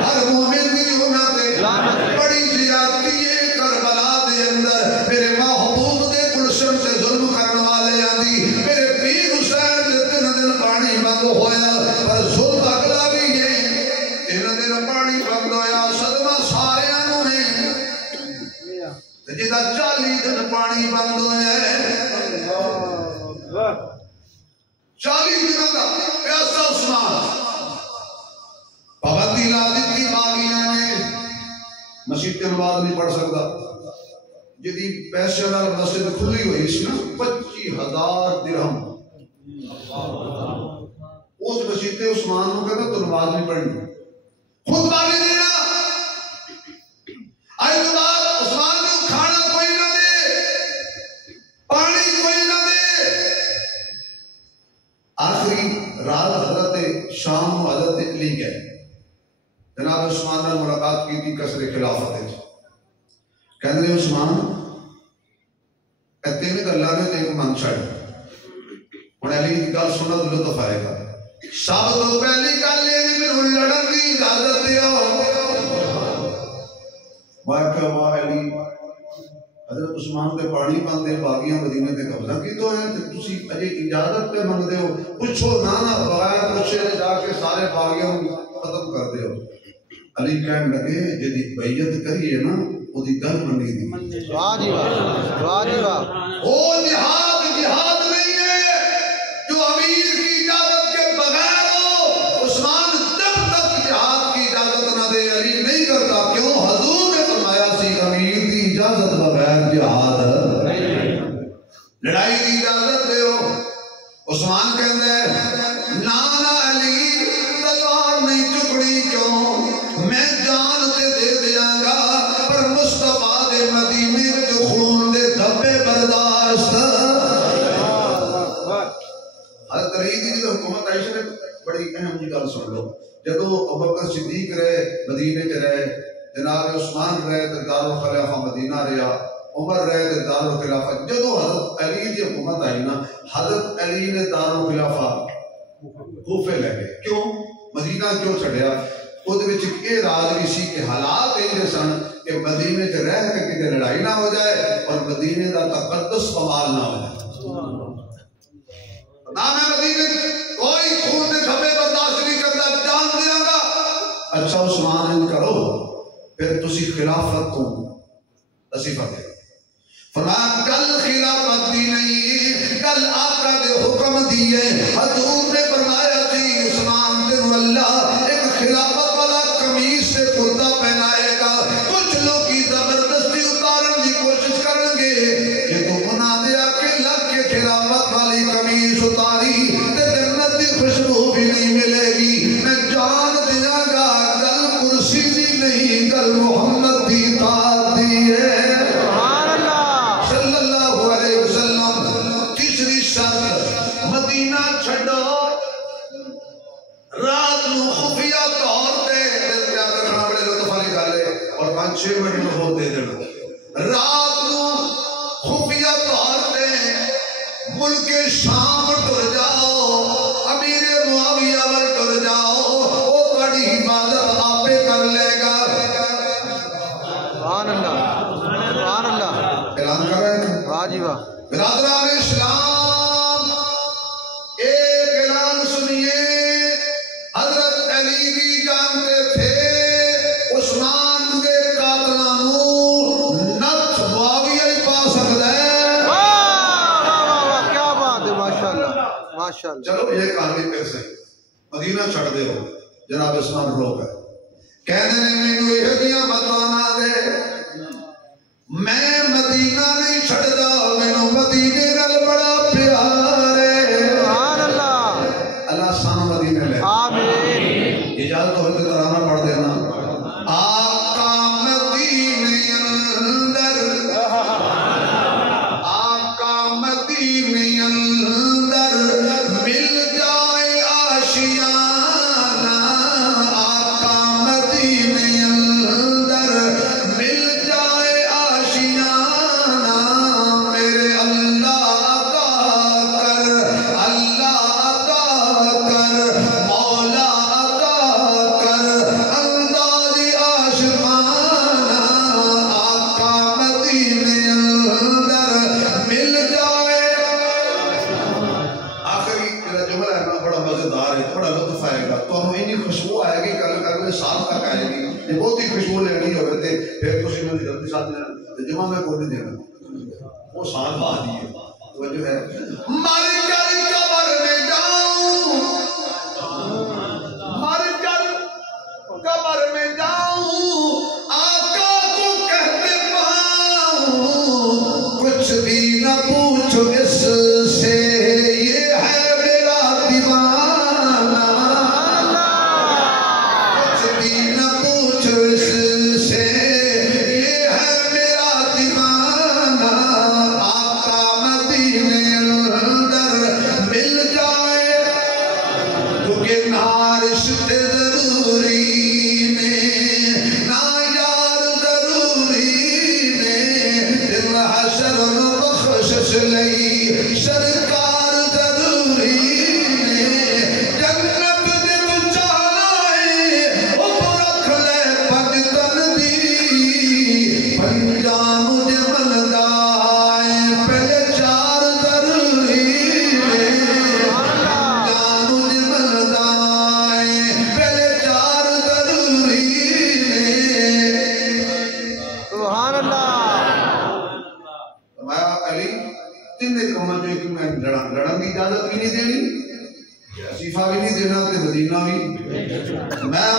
ہر مومن دی انہاں تے بڑی زیادتی ہے کربلا دے اندر میرے محبوب دے گلشن سے ظلم کرنے والے آدھی میرے پیر حسین دے 3 دن پانی بند ہویا پر ظلم اگلا بھی ہے 3 دن پانی بند ہویا صدمہ سارے آنوں ہے جدہ 40 دن پانی بند ہویا ہے 40 دن کا پیاسا عثمان پابندی لا دیتی باغیاں نے مسجد کے نماز نہیں پڑھ سکتا جدی پیسے والا مسجد کھلی ہوئی اس نا 25,000 درہم اس مسجد عثمان کو کہتا تو نماز نہیں پڑھنی خود باغی دینا آئی تو بعد عثمان کو کھانا کوئی نہ دے پانی کوئی نہ دے آخری رات حضرت شام و حضرت علی گئے جناب عثمان نے ملاقات کی تھی کسر خلافت ہے کہنے عثمان کہتے ہیں کہ اللہ نے ایک من چھڑ اور علی کی گل سننا تو لطف آئے گا سب تو پہلی گل یہ بھی میرے لڑن کی اجازت دیو میں کہ واہ علی حضرت عثمان تے پانی بندے باغیاں مدینے تے قبضہ کی تو ہیں تسی اجے اجازت پہ منگدے ہو پوچھو نہ بغیر پوچھے جا کے سارے باغیاں ختم کر دے ہو علی کہنے لگے جدی بیعت کری ہے نا وہ دی گل منی دی واہ جی واہ واہ جی واہ وہ جہاد نہیں ہے جو امیر کی اجازت کے بغیر ہو عثمان جب تک جہاد کی اجازت نہ دے علی نہیں کرتا کیوں حضور نے فرمایا سی امیر کی اجازت بغیر جہاد لڑائی کی اجازت دے ہو عثمان کہتا ہے نانا علی تلوار نہیں چکڑی کیوں میں جان تے دے دیاں گا پر مصطفیٰ دے مدینے جو خون دے دھبے برداشت حضرت علی دی جو حکومت آئی سے بڑی اہم جی گل سن لو جدو ابوبکر صدیق رہے مدینے کے رہے جناب عثمان رہے تو دارالخلافہ مدینہ رہا عمر رہے تو دارالخلافہ جدو حضرت علی دی حکومت آئی نا حضرت علی نے دارالخلافہ کوفے لے گئے کیوں مدینہ کیوں چھڑیا وہ یہ راز بھی سی کہ حالات ایسے سن کہ مدینے سے رہ کے کسی لڑائی نہ ہو جائے اور مدینے کا تقدس بحال نہ ہو جائے نہ میں مدینے کوئی خون دے دھبے برداشت نہیں کرتا جان دیا گا اچھا عثمان ان کرو پھر تسی خلافت کو نصیفہ دے فرمایا کل خلافت دی نہیں کل آقا دے حکم دیے حضور نے فرمایا تھی عثمان دن اللہ ایک خلافت والا قمیص سے کرتا پہنائے گا کچھ لوگ کی زبردستی اتارن کی کوشش کریں گے کہ تو انہاں دیا کہ لگ کے خلافت والی قمیص اتاری تے جنت کی خوشبو بھی نہیں ملے گی میں جان دیا گا کل کرسی دی نہیں کل محمد دی اطاعت دی ہے صلی اللہ علیہ وسلم تیسری شرط مدینہ چھڑو رات نو خفیہ طور تے دل کیا کرنا بڑے لطف والی گل ہے اور 5-6 منٹ میں ہو دے دینا رات نو خفیہ طور تے ملک شام ٹر جاؤ امیر معاویہ ول ٹر جاؤ وہ بڑی حفاظت آپے کر لے گا سبحان اللہ اعلان کر رہے ہیں واہ جی واہ برادران اسلام ایک اعلان سنیے حضرت علی بھی جانتے تھے عثمان کے قاتلانو نفس معاویہ ہی پا سکتا ہے واہ کیا بات ہے ماشاءاللہ ماشاءاللہ چلو یہ کہانی پھر سے مدینہ چھڑ دے ہو جناب عثمان رو گئے کہنے نے مینو یہ دیاں بتانا دے میں مدینہ نہیں چھڑ دا مینو مدینے نال بڑا پیار ہے سبحان اللہ اللہ سان مدینے لے آمین اجازت ہو تو ترانہ پڑھ دینا آقا مدینے اندر آقا مدینے اندر مل جائے آشیانہ آقا مدینے اندر مل جائے آشیانہ میرے اللہ کا میں سال تک آئے گی یہ بہت ہی خوشبو لینی ہوئے تھے پھر تو میں جلدی ساتھ لینا جمعہ میں کوئی نہیں دینا وہ سال بعد ہی ہے تو جو ہے مر کر قبر میں جاؤں مر کر قبر میں جاؤں آقا کو کہتے پاؤں کچھ بھی نہ پوچھو اس سے یہ ہے میرا دیوانہ کچھ بھی نہ پوچھو اس سے یہ ہے میرا دیوانہ آقا مدینے اندر مل جائے کیونکہ نہ رشتے ضروری لئی سرکار ضروری نے جنت دے تو چاہے او رکھ لے پجتن دی پنجان مجھے من دائے پہلے چار ضروری نے پنجان مجھے من دائے پہلے چار ضروری نے سبحان اللہ تین کماں جو کہ میں لڑن کی اجازت بھی نہیں دینی وظیفہ بھی نہیں دینا تے مدینہ بھی میں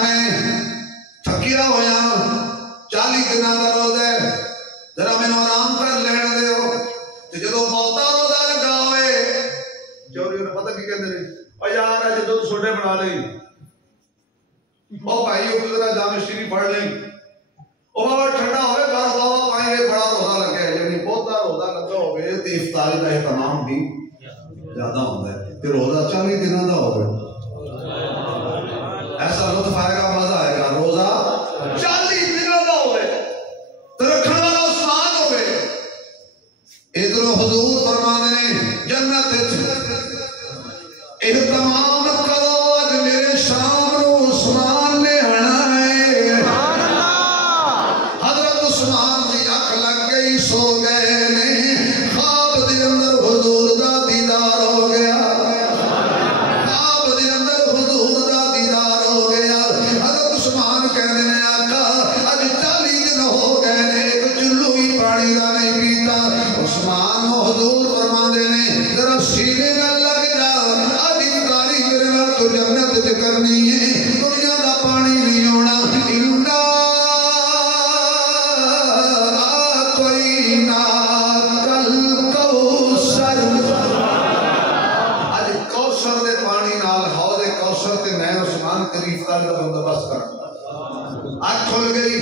تھکیا ہویا 40 دنوں کا روزہ ہے ذرا مینوں آرام کر لین دیو تے جدوں بہتا روزہ لگا ہوئے چوری نے پتہ کی کہندے نے او یار اج دودھ سوڈے بنا لئی او بھائی او ذرا جامع شریف پڑھ لئی او بابا ٹھنڈا ہوئے گھر بابا پائے بڑا روزہ لگا ہے یعنی بہتا روزہ لگا ہوئے تے افطاری کا اہتمام بھی زیادہ ہوتا ہے پھر روزہ 40 دنوں کا ہوگا ایسا لطف آئے گا مزہ آئے گا روزہ 40 دنوں کا ہوئے تو رکھنے والا عثمان ہوئے ادھر حضور فرمانے نے جنت اہتمام کرو آج میرے شام نو عثمان نے آنا ہے حضرت عثمان دی اکھ لگ گئی سو گئے نہیں خواب دے اندر حضور دا دیدار ہو گیا خواب دے اندر حضور دا دیدار ہو گیا حضرت عثمان کہنے نے آقا اج 40 دن ہو گئے نے ایک چلو بھی پانی دا نہیں پیتا عثمان و حضور فرماندے نے ذرا سینے نال لگ جا اج افطاری میرے نال تو جنت تے کرنی ہے دنیا دا پانی نہیں ہونا بندوبست کر آج کھل گئی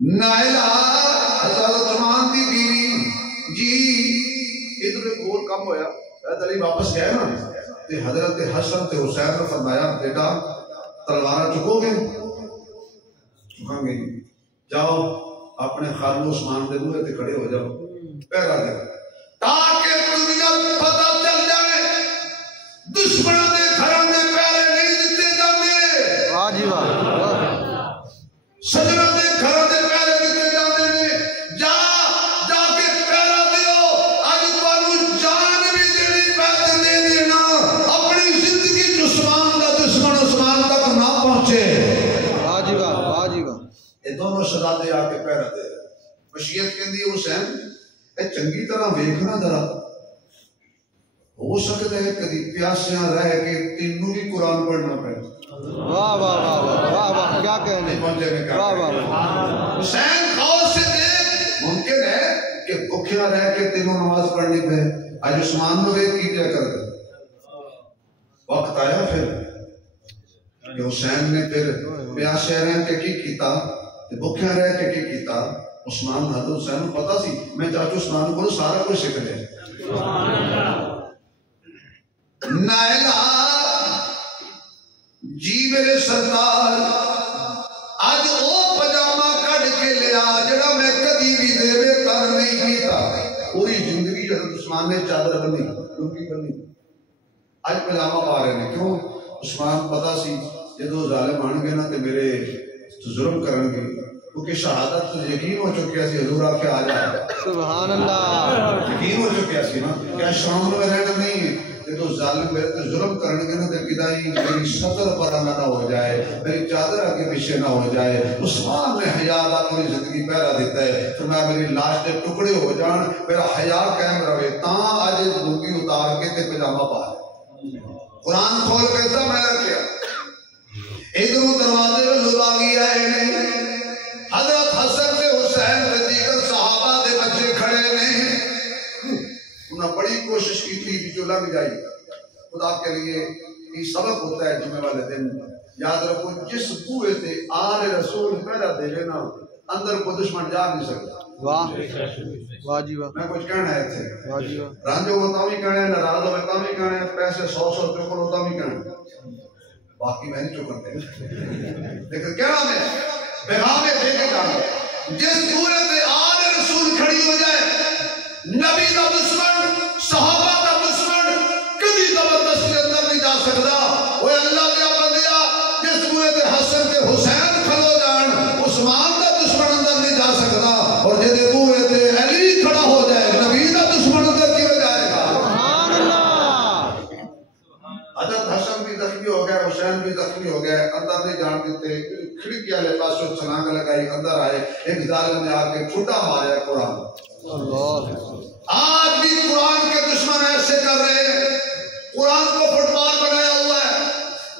نائلہ حضرت عثمان دی بیوی جی ادھر گول کم ہویا حضرت علی واپس گئے نا تے حضرت حسن تے حسین نے فرمایا بیٹا تلوار چکو گے چکاں گے جاؤ اپنے خالو عثمان دے منہ تے کھڑے ہو جاؤ پہرا دے تاکہ دنیا پتہ چل جائے دشمنوں دے گھراں دے پہرے نہیں دتے جاندے واہ جی واہ سجنا دے گھراں دے پہرے دتے جاندے نے جا جا کے پہرا دیو اج تانوں جان بھی دینی پے دے دینا اپنی زندگی عثمان دا دشمن عثمان تک نہ پہنچے واہ جی واہ یہ دونوں شہزادے آ کے پہرا دے مشیت کہندی حسین اے چنگی طرح ویکھنا ذرا ہو سکتا ہے کدی پیاسیاں رہ کے تینوں بھی قرآن پڑھنا پڑے واہ واہ واہ واہ واہ کیا کہنے واہ واہ حسین خوف سے دیکھ ممکن ہے کہ بھوکھیا رہ کے تینوں نماز پڑھنی پہ آج عثمان نے دیکھ کی کیا کر دے وقت آیا پھر کہ حسین نے پھر پیاسے رہ کے کی کیتا بھوکھیا رہ کے کی کیتا عثمان حضرت حسین کو پتا سی میں چاچو عثمان کو سارا کچھ سکھ لے نائلہ جی میرے سردار آج او پجامہ کڑ کے لیا جڑا میں کدی بھی دے بے کر نہیں کیتا پوری زندگی حضرت عثمان نے چادر بنی لنگی بنی آج پجامہ پا رہے ہیں کیوں عثمان پتا سی جدو ظالم آن گے نا تے میرے ظلم کرن گے کیونکہ شہادت یقین ہو چکیا سی حضور آپ کے آ جائے سبحان اللہ یقین ہو چکیا سی نا کیا شام میں رہنا نہیں جدو ظالم میرے تے ظلم کرنگے نا تے کدائی میری سطر پر نہ ہو جائے، میری چادر آگے پیچھے نہ ہو جائے. عثمان نے حیا دا اپنی زندگی پہرا دیتا ہے. فرمایا میری لاش دے ٹکڑے ہو جان، میرا حیا قائم رہے، تاں اج لنگی اتار کے تے پجامہ پا لے. قرآن کھول کے سامنے رکھیا. ادھر دروازے میں لوگ آ گیا ہے. حضرت حسن سے حسین سے دیگر صحابہ دے بچے کھڑے نے. انہوں نے بڑی کوشش کی تھی کہ جو لگ جائے. خدا کے لیے یہ سبق ہوتا ہے جمعے والے دن. یاد رکھو جس بوئے سے آل رسول پہلا دے لینا اندر کو دشمن جا نہیں سکتا. واہ واہ جی واہ. میں کچھ کہنا ہے تھے واہ جی واہ. رانجو ہوتا بھی کہنا ہے، ناراض ہوتا بھی کہنا ہے، پیسے 100 روپے کو ہوتا بھی کہنا ہے. باقی میں نہیں چکرتے لیکن کہنا میں پیغام دے کے جانا. جس بوئے سے آل رسول کھڑی ہو جائے، نبی کا دشمن صحابہ کا دشمن کبھی زبردستی اندر نہیں جا سکتا. وہ اللہ دیا بندیا جس بوئے سے حسن سے حسین کھلو جان، عثمان کا دشمن اندر نہیں جا سکتا. اور جس بوئے سے علی کھڑا ہو جائے، نبی کا دشمن اندر کیوں جائے گا؟ سبحان اللہ. حضرت حسن بھی زخمی ہو گئے، حسین بھی زخمی ہو گئے، اندر نہیں جان دیتے. کھڑکی والے پاس چھلانگ لگائی، اندر آئے. ایک ظالم نے آ کے ٹھڈا مارا قرآن. اللہ. آج بھی قرآن کے دشمن ایسے کر رہے ہیں. قرآن کو فٹ بال بنایا ہوا ہے.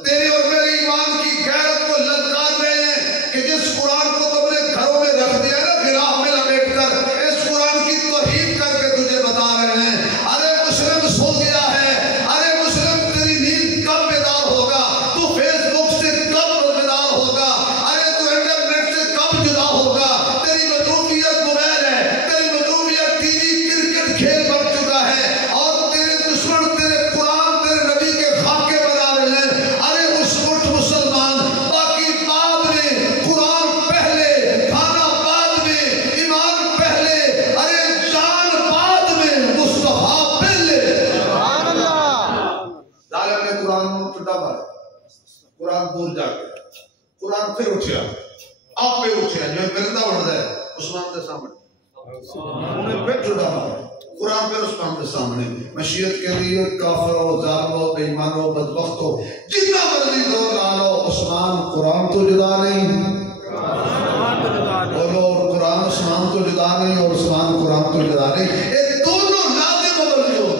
تیرے اور میرے ایمان کی غیرت کو للکار رہے ہیں کہ جس قرآن کو تم نے گھروں میں رکھ دیا نا گراہ میں لپیٹ کر، اس قرآن کی توہین کر کے تجھے بتا رہے ہیں. ارے مسلم سو گیا ہے. ارے مسلم تیری نیند کب بیدار ہوگا؟ تو فیس بک سے کب بیدار ہوگا؟ ارے تو انٹرنیٹ سے کب جدا ہوگا؟ تیری مصروفیت موبائل ہے، تیری مصروفیت ٹی وی کرکٹ کھیل بن چکا ہے. اور تیرے دشمن تیرے قرآن تیرے نبی کے خاکے بنا رہے ہیں. ارے اس مٹھ مسلمان، باقی بعد میں، قرآن پہلے، کھانا بعد میں، ایمان پہلے، ارے جان بعد میں، مصطفیٰ پہلے. سبحان اللہ. ظالم نے قرآن کو ٹھڈا مارا. قرآن دور جا گیا. قرآن پھر اٹھیا، آپ پہ اٹھیا جو پرندہ اڑتا ہے عثمان کے سامنے. انہیں پھر ٹھڈا مارا. قرآن پھر عثمان کے سامنے. مشیت کے لیے کافر ہو، ظالم ہو، بے ایمان ہو، بدبخت ہو، جتنا مرضی زور لا لو، عثمان قرآن تو جدا نہیں. بولو قرآن عثمان تو جدا نہیں اور عثمان قرآن تو جدا نہیں. یہ دونوں لازم و ملزوم.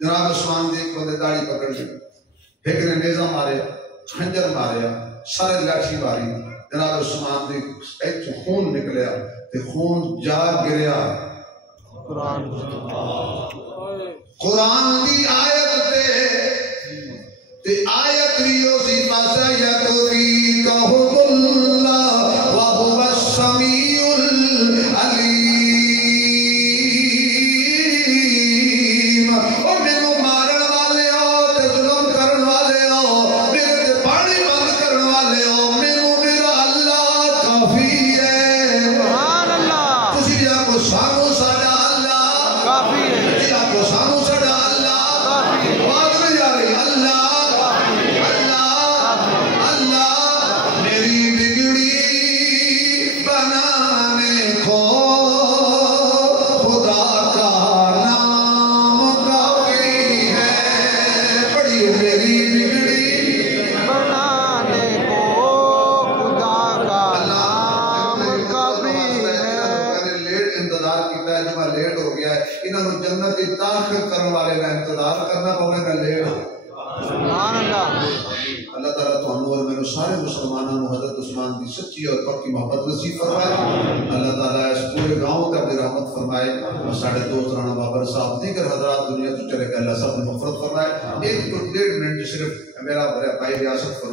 جناب عثمان دی ایک بندے داڑھی پکڑ لی، ایک نے نیزہ ماریا، خنجر ماریا، سارے لاٹھی ماری. جناب عثمان دی ایک خون نکلیا تے خون جا گریا. قرآن. قرآن دی آیت تے آیت ریو سی پاسا یکوی کہو اللہ وہو السمیع العلیم. اور مینوں مارن والے ہو تے ظلم کرن والے ہو، میرے تے پانی بند کرن والے ہو، مینوں میرا اللہ کافی ہے. سبحان اللہ. تسی بھی آکو سانو ساڈا اللہ کافی ہے. تسی آکو سانو ساڈا اللہ کافی ہے. بات نہیں جا رہی. اللہ اللہ اللہ میری بگڑی بنانے کو خدا کا نام کافی ہے. پڑھیے میری بگڑی بنانے کو خدا کا نام کافی ہے. میں نے لیٹ انتظار کیتا ہے. جو میں لیٹ ہو گیا ہے، انہوں نے جنت کی داخل کرنے والے کا انتظار کرنا پڑے گا. لیٹ سبحان اللہ. اللہ تعالیٰ تو اور میرے سارے مسلمانوں کو حضرت عثمان کی سچی اور پکی محبت نصیب فرمائے. اللہ تعالیٰ اس پورے گاؤں کا بھی رحمت فرمائے. اور ساڑھے دوست رانا بابر صاحب دیگر حضرات دنیا تو چلے گا، اللہ سب نے مغفرت فرمائے. 1 to 1.5 منٹ صرف میرا بھائی ریاست فرمائے.